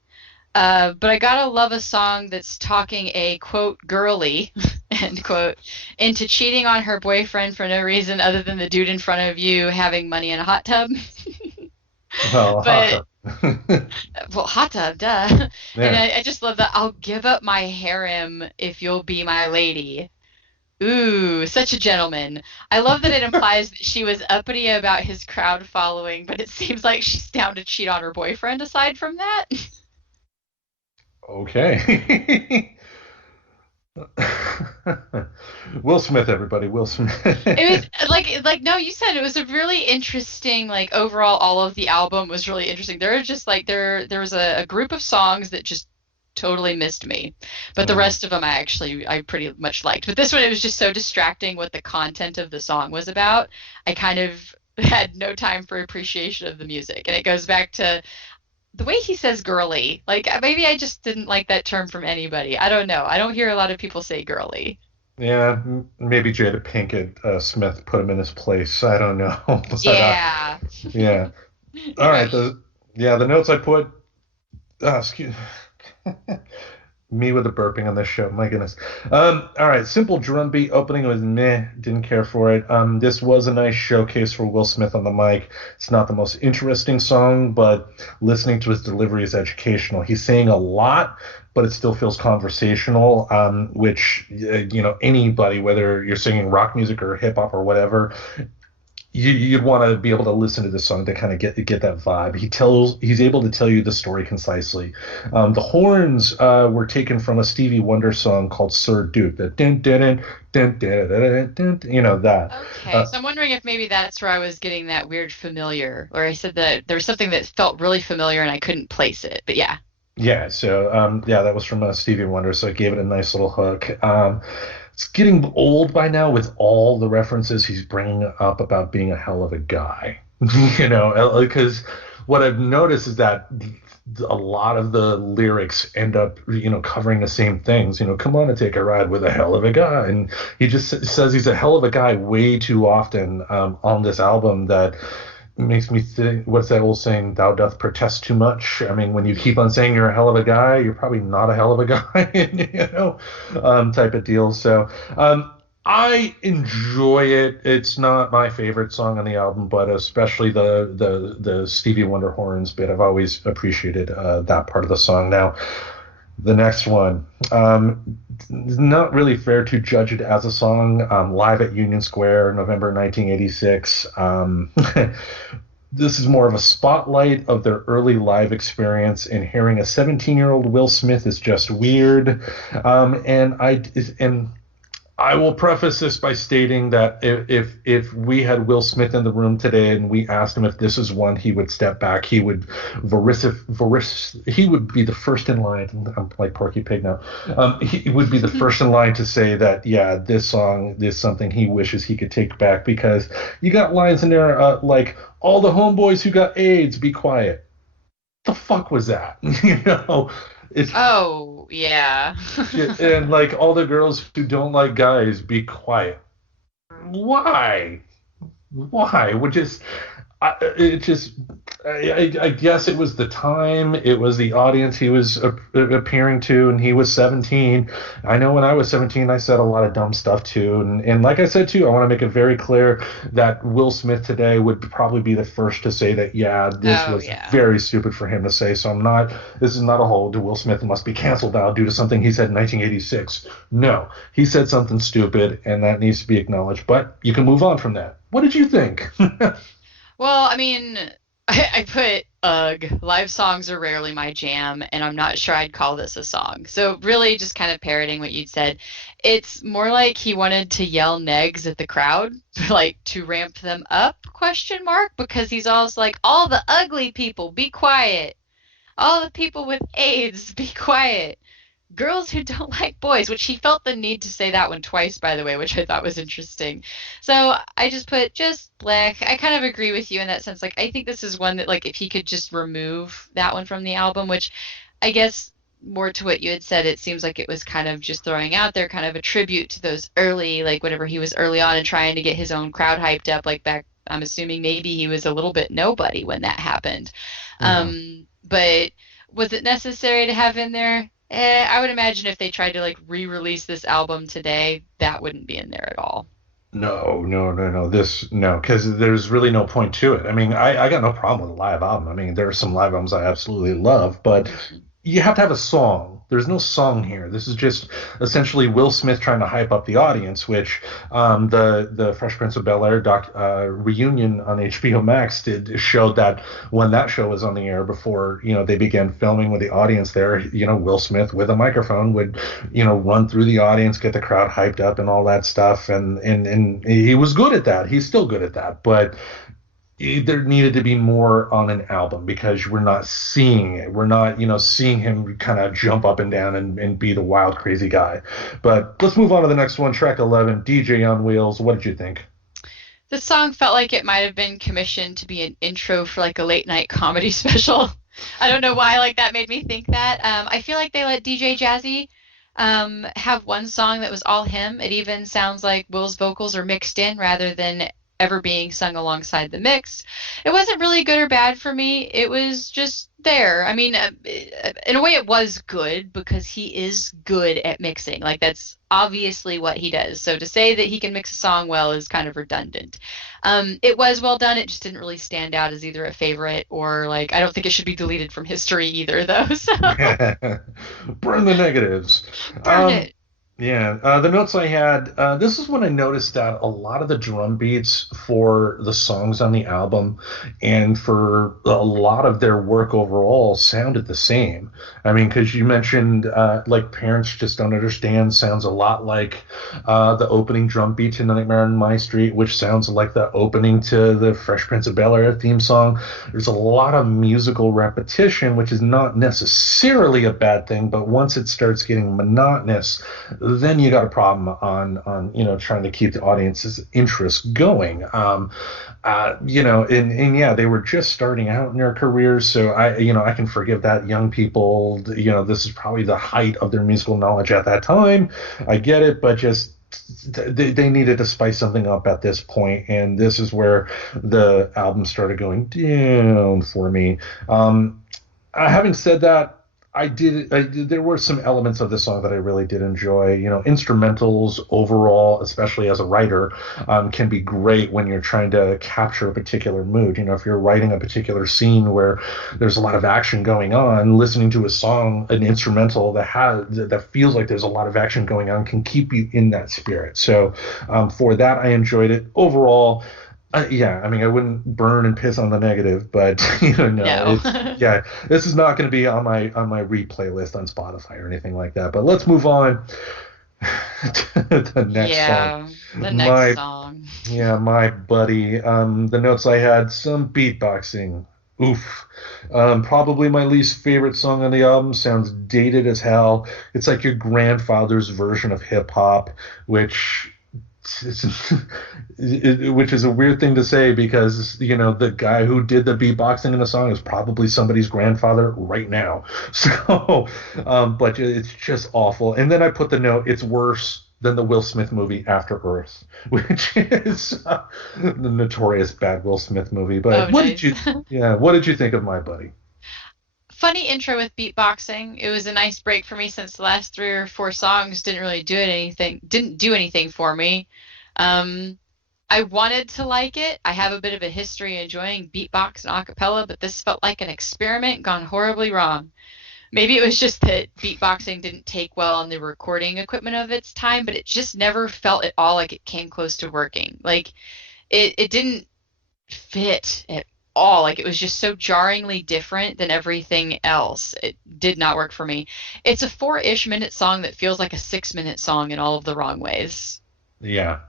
But I gotta love a song that's talking a quote girly end quote into cheating on her boyfriend for no reason other than the dude in front of you having money in a hot tub. Well, But hot well, hot tub, duh. And yeah. I just love that. I'll give up my harem if you'll be my lady. Ooh, such a gentleman. I love that it implies that she was uppity about his crowd following, but it seems like she's down to cheat on her boyfriend aside from that. Okay. Will Smith, everybody. Will Smith. It was like no, you said it was a really interesting like overall all of the album was really interesting. There are just like there was a group of songs that just totally missed me. But the Mhm. rest of them I pretty much liked. But this one it was just so distracting what the content of the song was about. I kind of had no time for appreciation of the music. And it goes back to the way he says girly. Like maybe I just didn't like that term from anybody. I don't know. I don't hear a lot of people say girly. Yeah, maybe Jada Pinkett Smith put him in his place. I don't know. But Yeah. yeah. All right. The notes I put. Excuse me with the burping on this show. My goodness. All right. Simple drum beat opening was meh. Didn't care for it. This was a nice showcase for Will Smith on the mic. It's not the most interesting song, but listening to his delivery is educational. He's saying a lot, but it still feels conversational, which, anybody, whether you're singing rock music or hip hop or whatever, you'd want to be able to listen to this song to kind of get that vibe. He's able to tell you the story concisely. The horns were taken from a Stevie Wonder song called Sir Duke. That dun, dun, dun, dun, dun, dun, dun, dun, that. Okay, so I'm wondering if maybe that's where I was getting that weird familiar, where I said that there was something that felt really familiar and I couldn't place it. But yeah. Yeah, so that was from Stevie Wonder, so it gave it a nice little hook. It's getting old by now with all the references he's bringing up about being a hell of a guy. Because what I've noticed is that a lot of the lyrics end up, covering the same things. Come on and take a ride with a hell of a guy, and he just says he's a hell of a guy way too often on this album that makes me think, what's that old saying, thou doth protest too much? I mean, when you keep on saying you're a hell of a guy, you're probably not a hell of a guy, type of deal. So I enjoy it. It's not my favorite song on the album, but especially the Stevie Wonder horns bit. I've always appreciated that part of the song. Now, the next one, not really fair to judge it as a song. Live at Union Square, November 1986. This is more of a spotlight of their early live experience, and hearing a 17-year-old Will Smith is just weird. And I will preface this by stating that if we had Will Smith in the room today and we asked him if this is one he would step back, he would he would be the first in line. I'm like Porky Pig now. He would be the first in line to say that, yeah, this song is something he wishes he could take back, because you got lines in there like, all the homeboys who got AIDS, be quiet. The fuck was that? It's Oh, yeah. and like, all the girls who don't like guys, be quiet. Why? Would just it just I guess it was the time, it was the audience he was appearing to, and he was 17. I know when I was 17 I said a lot of dumb stuff too, and like I said too, I want to make it very clear that Will Smith today would probably be the first to say that, yeah, this Oh, was yeah. very stupid for him to say. So this is not a whole, Will Smith must be canceled now due to something he said in 1986. No, he said something stupid, and that needs to be acknowledged, but you can move on from that. What did you think? Well, I mean, I put ugh. Live songs are rarely my jam, and I'm not sure I'd call this a song. So really just kind of parroting what you'd said. It's more like he wanted to yell negs at the crowd, like to ramp them up, question mark, because he's always like, all the ugly people, be quiet. All the people with AIDS, be quiet. girls who don't like boys, which he felt the need to say that one twice, by the way, which I thought was interesting. So I just put just black. I kind of agree with you in that sense. Like, I think this is one that, like, if he could just remove that one from the album, which I guess more to what you had said, it seems like it was kind of just throwing out there, kind of a tribute to those early, like, whenever he was early on and trying to get his own crowd hyped up, like back, I'm assuming maybe he was a little bit nobody when that happened. Yeah. But was it necessary to have in there? I would imagine if they tried to like re-release this album today, that wouldn't be in there at all. No, no, no, no. This no, because there's really no point to it. I mean, I got no problem with a live album. I mean, there are some live albums I absolutely love, but Mhm. you have to have a song. There's no song here. This is just essentially Will Smith trying to hype up the audience, which the Fresh Prince of Bel-Air reunion on HBO Max showed that when that show was on the air before they began filming with the audience there, Will Smith with a microphone would run through the audience, get the crowd hyped up and all that stuff, and he was good at that. He's still good at that, but there needed to be more on an album because we're not seeing it. We're not, seeing him kind of jump up and down and be the wild, crazy guy. But let's move on to the next one, track 11, DJ on Wheels. What did you think? This song felt like it might have been commissioned to be an intro for like a late night comedy special. I don't know why, like that made me think that. I feel like they let DJ Jazzy have one song that was all him. It even sounds like Will's vocals are mixed in rather than ever being sung alongside the mix. It wasn't really good or bad for me. It was just there. I mean, in a way, it was good because he is good at mixing. Like, that's obviously what he does. So to say that he can mix a song well is kind of redundant. It was well done. It just didn't really stand out as either a favorite or, like, I don't think it should be deleted from history either, though. So Burn the negatives. burn it. Yeah, the notes I had, this is when I noticed that a lot of the drum beats for the songs on the album and for a lot of their work overall sounded the same. I mean, because you mentioned like Parents Just Don't Understand sounds a lot like the opening drum beat to Nightmare on My Street, which sounds like the opening to the Fresh Prince of Bel-Air theme song. There's a lot of musical repetition, which is not necessarily a bad thing, but once it starts getting monotonous, then you got a problem on trying to keep the audience's interest going. And yeah, they were just starting out in their careers, so I can forgive that. Young people, this is probably the height of their musical knowledge at that time. I get it, but just they needed to spice something up at this point, and this is where the album started going down for me. Having said that, there were some elements of this song that I really did enjoy. Instrumentals overall, especially as a writer, can be great when you're trying to capture a particular mood. If you're writing a particular scene where there's a lot of action going on, listening to a song, an instrumental that feels like there's a lot of action going on can keep you in that spirit. So for that, I enjoyed it overall. Yeah, I mean, I wouldn't burn and piss on the negative, but No. yeah, this is not going to be on my replay list on Spotify or anything like that. But let's move on to the next Yeah, song. the My next song. yeah, my buddy. The notes I had: some beatboxing. Oof. Probably my least favorite song on the album. Sounds dated as hell. It's like your grandfather's version of hip hop, which which is a weird thing to say because the guy who did the beatboxing in the song is probably somebody's grandfather right now. So but it's just awful. And then I put the note, it's worse than the Will Smith movie After Earth, which is the notorious bad Will Smith movie. But Oh, nice. what did you think of My Buddy? Funny intro with beatboxing. It was a nice break for me since the last 3 or 4 songs didn't do anything for me. I wanted to like it. I have a bit of a history enjoying beatbox and acapella, but this felt like an experiment gone horribly wrong. Maybe it was just that beatboxing didn't take well on the recording equipment of its time, but it just never felt at all like it came close to working. Like it didn't fit at all. Like it was just so jarringly different than everything else. It did not work for me. It's a 4-ish minute song that feels like a 6-minute song in all of the wrong ways. Yeah.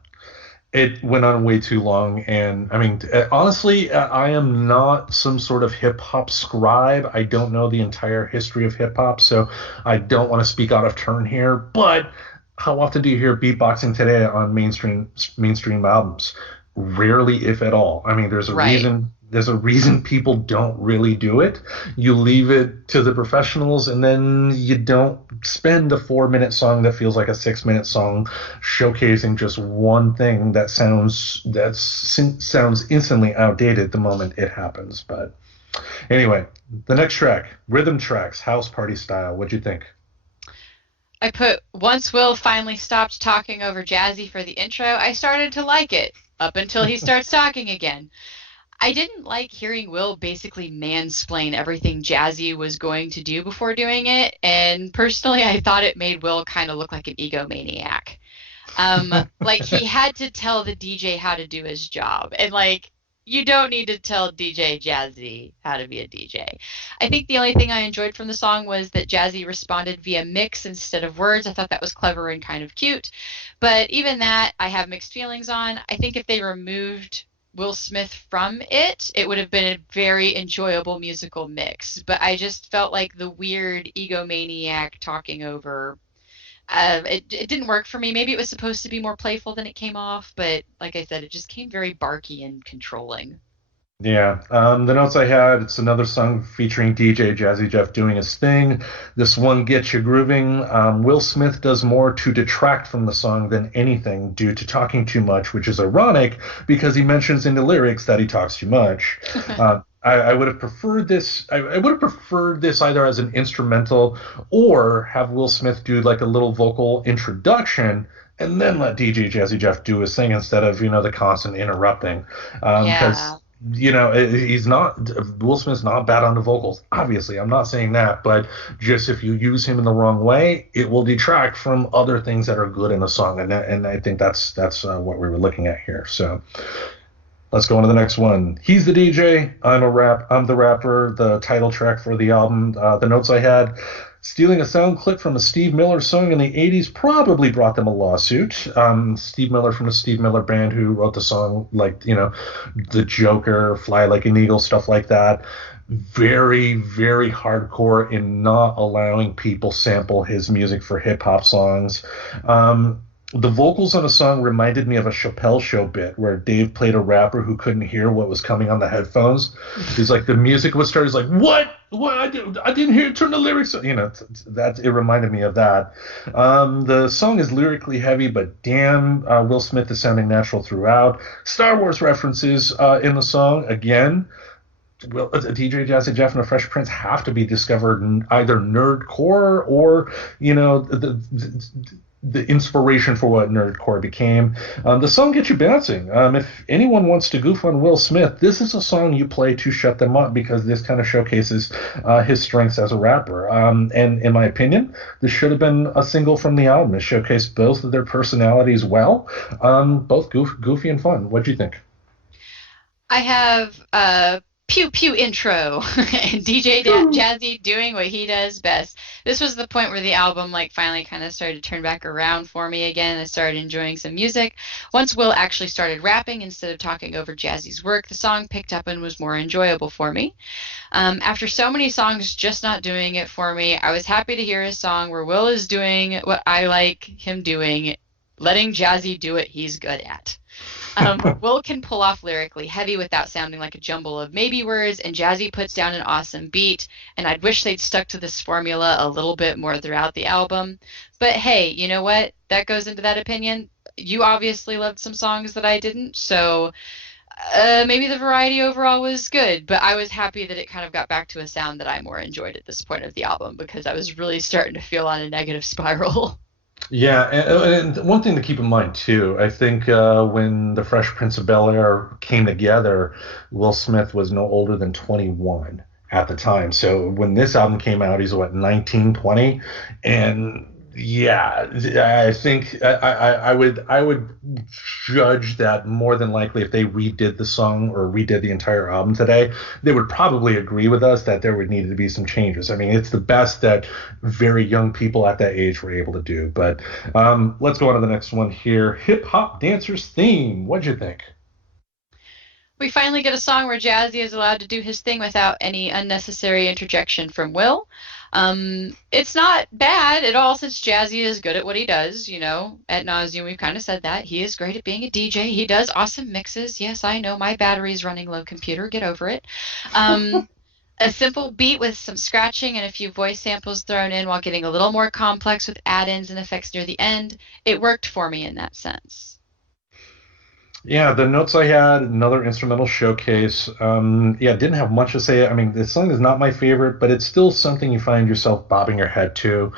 It went on way too long, and I mean, honestly, I am not some sort of hip hop scribe. I don't know the entire history of hip hop, so I don't want to speak out of turn here. But how often do you hear beatboxing today on mainstream albums? Rarely, if at all. I mean, there's a Right. reason. There's a reason people don't really do it. You leave it to the professionals, and then you don't spend a 4 minute song that feels like a 6 minute song showcasing just one thing that sounds instantly outdated the moment it happens. But anyway, the next track, rhythm tracks, house party style. What'd you think? I put once Will finally stopped talking over Jazzy for the intro, I started to like it up until he starts talking again. I didn't like hearing Will basically mansplain everything Jazzy was going to do before doing it, and personally, I thought it made Will kind of look like an egomaniac. Like he had to tell the DJ how to do his job, and like you don't need to tell DJ Jazzy how to be a DJ. I think the only thing I enjoyed from the song was that Jazzy responded via mix instead of words. I thought that was clever and kind of cute, but even that I have mixed feelings on. I think if they removed Will Smith from it, it would have been a very enjoyable musical mix. But I just felt like the weird egomaniac talking over. It didn't work for me. Maybe it was supposed to be more playful than it came off, but like I said, it just came very barky and controlling. Yeah, the notes I had, it's another song featuring DJ Jazzy Jeff doing his thing. This one gets you grooving. Will Smith does more to detract from the song than anything due to talking too much, which is ironic because he mentions in the lyrics that he talks too much. I would have preferred this. I would have preferred this either as an instrumental or have Will Smith do like a little vocal introduction and then let DJ Jazzy Jeff do his thing instead of the constant interrupting. Because Yeah. he's not Will Smith's not bad on the vocals. Obviously, I'm not saying that, but just if you use him in the wrong way, it will detract from other things that are good in the song, and I think that's what we were looking at here. So let's go on to the next one. He's the DJ. I'm the rapper. The title track for the album. The notes I had. Stealing a sound clip from a Steve Miller song in the 80s probably brought them a lawsuit. Steve Miller from the Steve Miller Band, who wrote the song like, The Joker, Fly Like an Eagle, stuff like that. Very, very hardcore in not allowing people sample his music for hip hop songs. The vocals on a song reminded me of a Chappelle Show bit where Dave played a rapper who couldn't hear what was coming on the headphones. He's like, the music would start. He's like, what? What? I didn't hear. Turn the lyrics. That it reminded me of that. The song is lyrically heavy, but damn, Will Smith is sounding natural throughout. Star Wars references in the song again. Well, DJ Jazzy Jeff and the Fresh Prince have to be discovered in either nerdcore or the inspiration for what nerdcore became. The song gets you bouncing. If anyone wants to goof on Will Smith, this is a song you play to shut them up because this kind of showcases his strengths as a rapper. And in my opinion, this should have been a single from the album. It showcased both of their personalities well, both goofy and fun. What'd you think? I have a pew pew intro and DJ Jazzy doing what he does best. This was the point where the album like finally kind of started to turn back around for me again. I started enjoying some music. Once Will actually started rapping instead of talking over Jazzy's work, the song picked up and was more enjoyable for me. After so many songs just not doing it for me, I was happy to hear a song where Will is doing what I like him doing, letting Jazzy do what he's good at. Will can pull off lyrically heavy without sounding like a jumble of maybe words, and Jazzy puts down an awesome beat, and I'd wish they'd stuck to this formula a little bit more throughout the album. But hey, you know what? That goes into that opinion. You obviously loved some songs that I didn't, so maybe the variety overall was good, but I was happy that it kind of got back to a sound that I more enjoyed at this point of the album because I was really starting to feel on a negative spiral. Yeah, and one thing to keep in mind too, I think when the Fresh Prince of Bel-Air came together, Will Smith was no older than 21 at the time. So when this album came out, he's what, 19, 20, and Yeah, I think I would judge that more than likely if they redid the song or redid the entire album today, they would probably agree with us that there would need to be some changes. I mean, it's the best that very young people at that age were able to do. But let's go on to the next one here. Hip Hop Dancers Theme. What'd you think? We finally get a song where Jazzy is allowed to do his thing without any unnecessary interjection from Will. It's not bad at all since Jazzy is good at what he does, Ad nauseum, we've kind of said that. He is great at being a DJ. He does awesome mixes. Yes, I know my battery's running low, computer. Get over it. A simple beat with some scratching and a few voice samples thrown in while getting a little more complex with add-ins and effects near the end. It worked for me in that sense. Yeah, the notes I had, another instrumental showcase. Yeah, didn't have much to say. I mean, the song is not my favorite, but it's still something you find yourself bobbing your head to.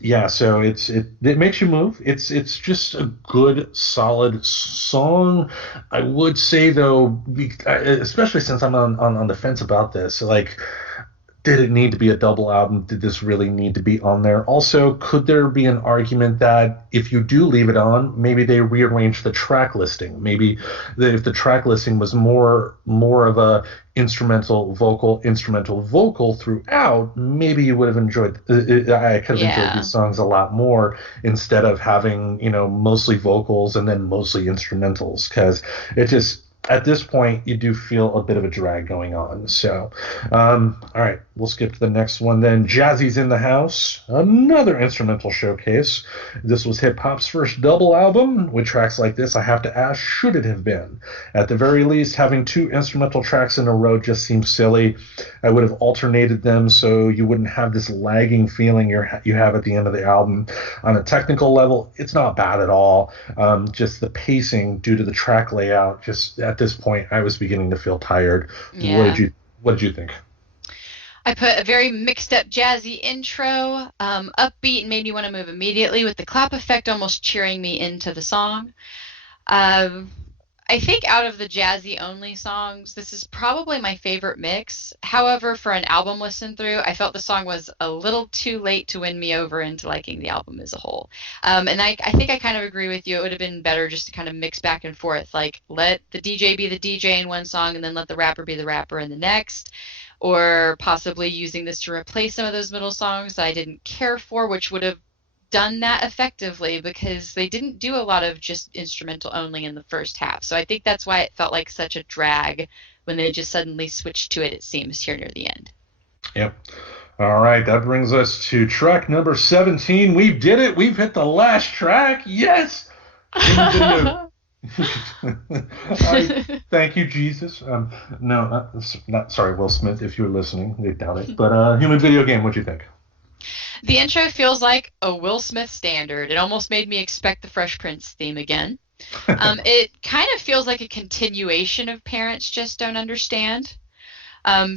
Yeah, so it makes you move. It's just a good, solid song. I would say though, especially since I'm on the fence about this, like, did it need to be a double album? Did this really need to be on there? Also, could there be an argument that if you do leave it on, maybe they rearrange the track listing? Maybe if the track listing was more of a instrumental vocal throughout, maybe you would have enjoyed. I could have enjoyed these songs a lot more instead of having mostly vocals and then mostly instrumentals, because it just. At this point, you do feel a bit of a drag going on. So, all right, we'll skip to the next one then. Jazzy's in the House, another instrumental showcase. This was hip hop's first double album. With tracks like this, I have to ask, should it have been? At the very least, having two instrumental tracks in a row just seems silly. I would have alternated them so you wouldn't have this lagging feeling you have at the end of the album. On a technical level, it's not bad at all. Just the pacing due to the track layout, just at this point, I was beginning to feel tired. Yeah. What did you think? I put a very mixed up jazzy intro, upbeat and made me want to move immediately, with the clap effect almost cheering me into the song. I think out of the jazzy only songs, this is probably my favorite mix. However, for an album listen through, I felt the song was a little too late to win me over into liking the album as a whole. And I think I kind of agree with you. It would have been better just to kind of mix back and forth. Like, let the DJ be the DJ in one song and then let the rapper be the rapper in the next. Or possibly using this to replace some of those middle songs that I didn't care for, which would have done that effectively, because they didn't do a lot of just instrumental only in the first half. So I think that's why it felt like such a drag when they just suddenly switched to it seems, here near the end. Yep. All right, that brings us to track number 17. We did it. We've hit the last track. Yes. Thank you, Jesus. No, not sorry, Will Smith, if you were listening. They doubt it. But Human Video Game, what'd you think? The intro feels like a Will Smith standard. It almost made me expect the Fresh Prince theme again. It kind of feels like a continuation of Parents Just Don't Understand.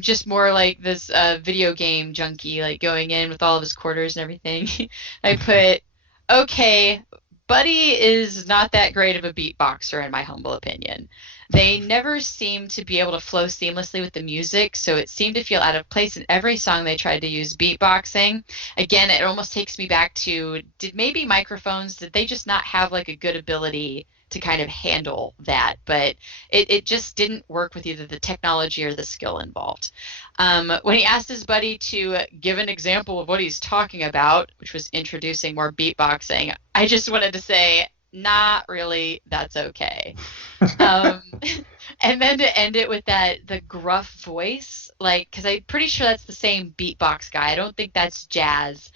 Just more like this video game junkie, like going in with all of his quarters and everything. I put, okay, Buddy is not that great of a beatboxer in my humble opinion. They never seemed to be able to flow seamlessly with the music, so it seemed to feel out of place in every song they tried to use beatboxing. Again, it almost takes me back to, did they just not have like a good ability to kind of handle that? But it just didn't work with either the technology or the skill involved. When he asked his buddy to give an example of what he's talking about, which was introducing more beatboxing, I just wanted to say, not really, that's okay. And then to end it with the gruff voice, like, because I'm pretty sure that's the same beatbox guy. I don't think that's Jazz.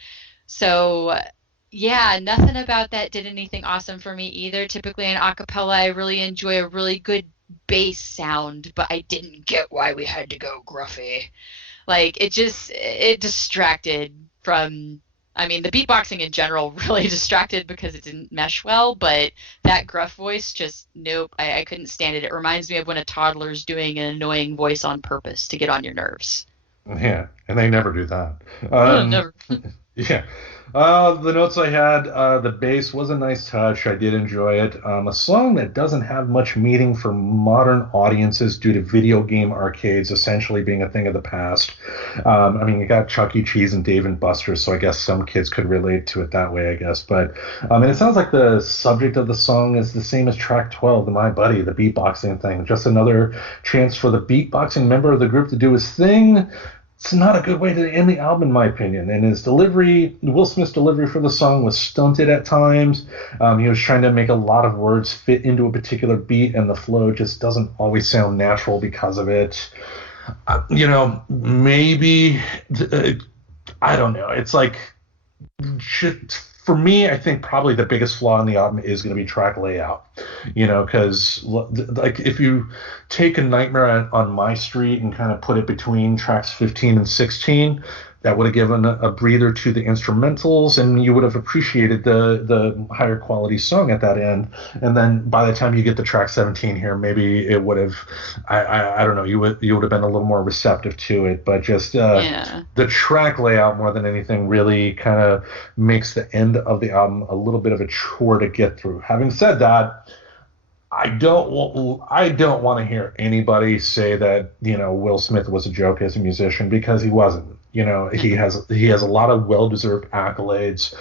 So yeah, nothing about that did anything awesome for me either. Typically in acapella, I really enjoy a really good bass sound, but I didn't get why we had to go gruffy. Like, it distracted from, I mean, the beatboxing in general really distracted because it didn't mesh well, but that gruff voice just, nope, I couldn't stand it. It reminds me of when a toddler's doing an annoying voice on purpose to get on your nerves. Yeah, and they never do that. Never. Yeah. The notes I had, the bass was a nice touch. I did enjoy it. A song that doesn't have much meaning for modern audiences due to video game arcades essentially being a thing of the past. I mean, you got Chuck E. Cheese and Dave and Buster's, so I guess some kids could relate to it that way, I guess. But and it sounds like the subject of the song is the same as track 12, the My Buddy, the beatboxing thing. Just another chance for the beatboxing member of the group to do his thing. It's not a good way to end the album, in my opinion. And his delivery, Will Smith's delivery for the song was stunted at times. He was trying to make a lot of words fit into a particular beat, and the flow just doesn't always sound natural because of it. Maybe, I don't know. It's like, for me, I think probably the biggest flaw in the album is going to be track layout. Because like if you take A Nightmare on My Street and kind of put it between tracks 15 and 16, that would have given a breather to the instrumentals, and you would have appreciated the higher quality song at that end. And then by the time you get to track 17 here, maybe it would have, I don't know, you would have been a little more receptive to it. But just the track layout more than anything really kind of makes the end of the album a little bit of a chore to get through. Having said that, I don't want to hear anybody say that Will Smith was a joke as a musician, because he wasn't. He has a lot of well-deserved accolades.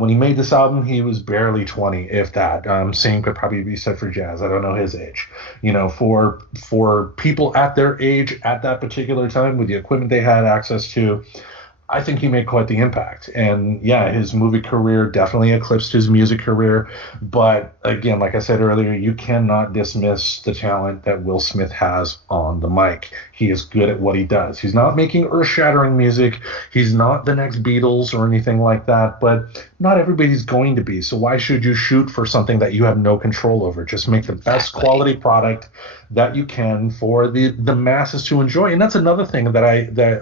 When he made this album, he was barely 20, if that. Same could probably be said for Jazz. I don't know his age. For people at their age at that particular time with the equipment they had access to, I think he made quite the impact. And yeah, his movie career definitely eclipsed his music career. But again, like I said earlier, you cannot dismiss the talent that Will Smith has on the mic. He is good at what he does. He's not making earth-shattering music. He's not the next Beatles or anything like that, but not everybody's going to be. So why should you shoot for something that you have no control over? Just make the best quality product that you can for the masses to enjoy. And that's another thing that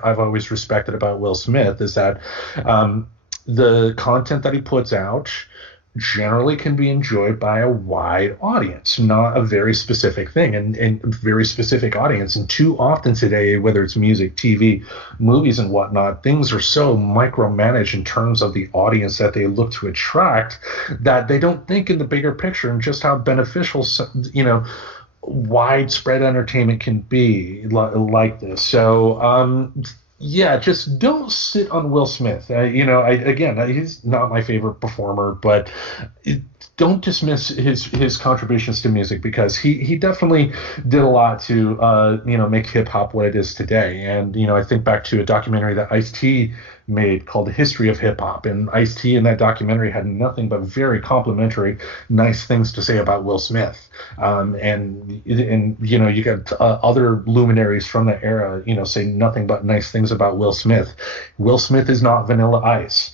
I've always respected about Will Smith, is that the content that he puts out generally can be enjoyed by a wide audience, not a very specific thing and very specific audience. And too often today, whether it's music, TV, movies, and whatnot, things are so micromanaged in terms of the audience that they look to attract, that they don't think in the bigger picture and just how beneficial, widespread entertainment can be like this. So yeah, just don't sit on Will Smith. He's not my favorite performer, but don't dismiss his contributions to music, because he definitely did a lot to make hip hop what it is today. And I think back to a documentary that Ice-T made called The History of Hip Hop, and Ice-T in that documentary had nothing but very complimentary, nice things to say about Will Smith. And you got other luminaries from the era, say nothing but nice things about Will Smith. Will Smith is not Vanilla Ice.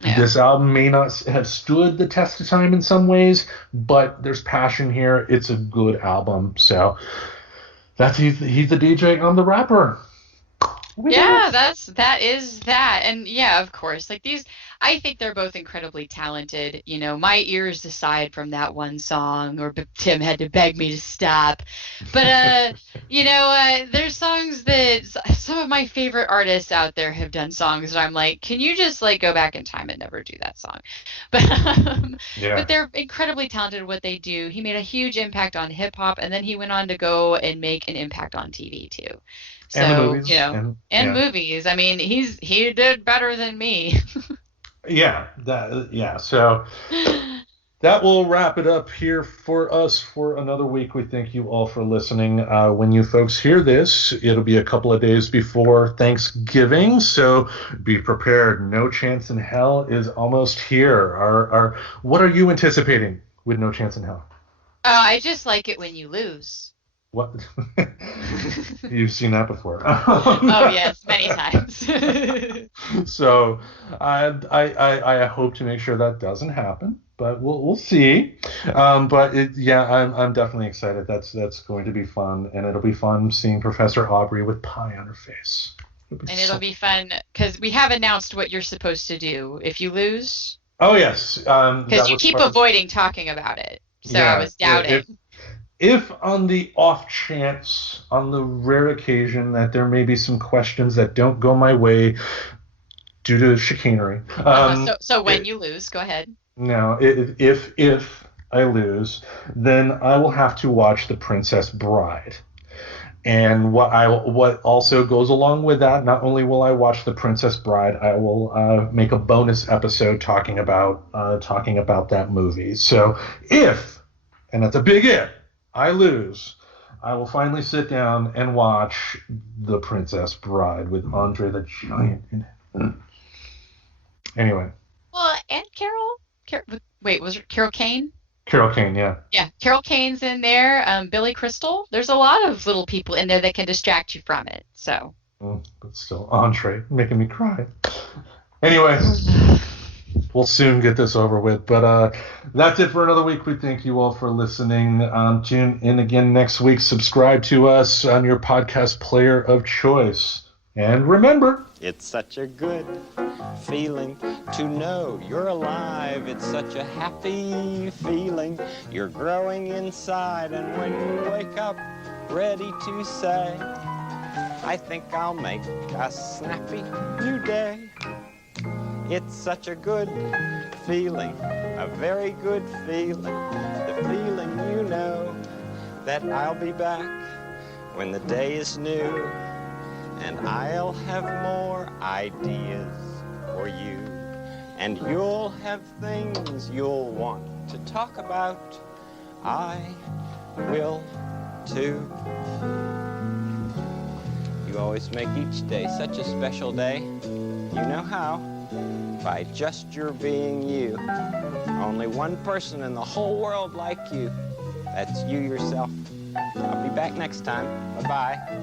Yeah. This album may not have stood the test of time in some ways, but there's passion here. It's a good album. So he's the DJ, I'm the rapper. That is that. And yeah, of course, like these, I think they're both incredibly talented. My ears aside from that one song, or Tim had to beg me to stop. But there's songs that some of my favorite artists out there have done songs that I'm like, can you just like go back in time and never do that song? But they're incredibly talented at what they do. He made a huge impact on hip hop, and then he went on to go and make an impact on TV too. So, and movies. I mean, he did better than me. So that will wrap it up here for us for another week. We thank you all for listening. When you folks hear this, it'll be a couple of days before Thanksgiving, so be prepared. No Chance in Hell is almost here. What are you anticipating with No Chance in Hell? I just like it when you lose. What? You've seen that before. Oh yes, many times. So I hope to make sure that doesn't happen, but we'll see. I'm definitely excited. That's going to be fun, and it'll be fun seeing Professor Aubrey with pie on her face. It'll be fun because we have announced what you're supposed to do if you lose. Oh yes. Because you keep avoiding talking about it, so I was doubting. If on the off chance, on the rare occasion that there may be some questions that don't go my way, due to chicanery. So when you lose, go ahead. Now, if I lose, then I will have to watch The Princess Bride. And what also goes along with that, not only will I watch The Princess Bride, I will make a bonus episode talking about that movie. So if, and that's a big if, I lose, I will finally sit down and watch The Princess Bride with Andre the Giant in it. Anyway. Well, and wait, was it Carol Kane? Carol Kane, yeah. Yeah, Carol Kane's in there. Billy Crystal. There's a lot of little people in there that can distract you from it. So. But still, Entree, making me cry. Anyway, we'll soon get this over with. But that's it for another week. We thank you all for listening. Tune in again next week. Subscribe to us on your podcast player of choice. And remember, it's such a good feeling to know you're alive. It's such a happy feeling. You're growing inside, and when you wake up ready to say, I think I'll make a snappy new day. It's such a good feeling, a very good feeling. The feeling you know that I'll be back when the day is new. And I'll have more ideas for you. And you'll have things you'll want to talk about. I will too. You always make each day such a special day. You know how? By just your being you. Only one person in the whole world like you. That's you yourself. I'll be back next time. Bye-bye.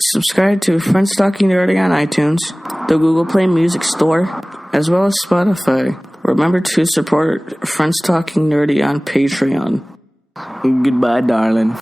Subscribe to Friends Talking Nerdy on iTunes, the Google Play Music Store, as well as Spotify. Remember to support Friends Talking Nerdy on Patreon. Goodbye, darling.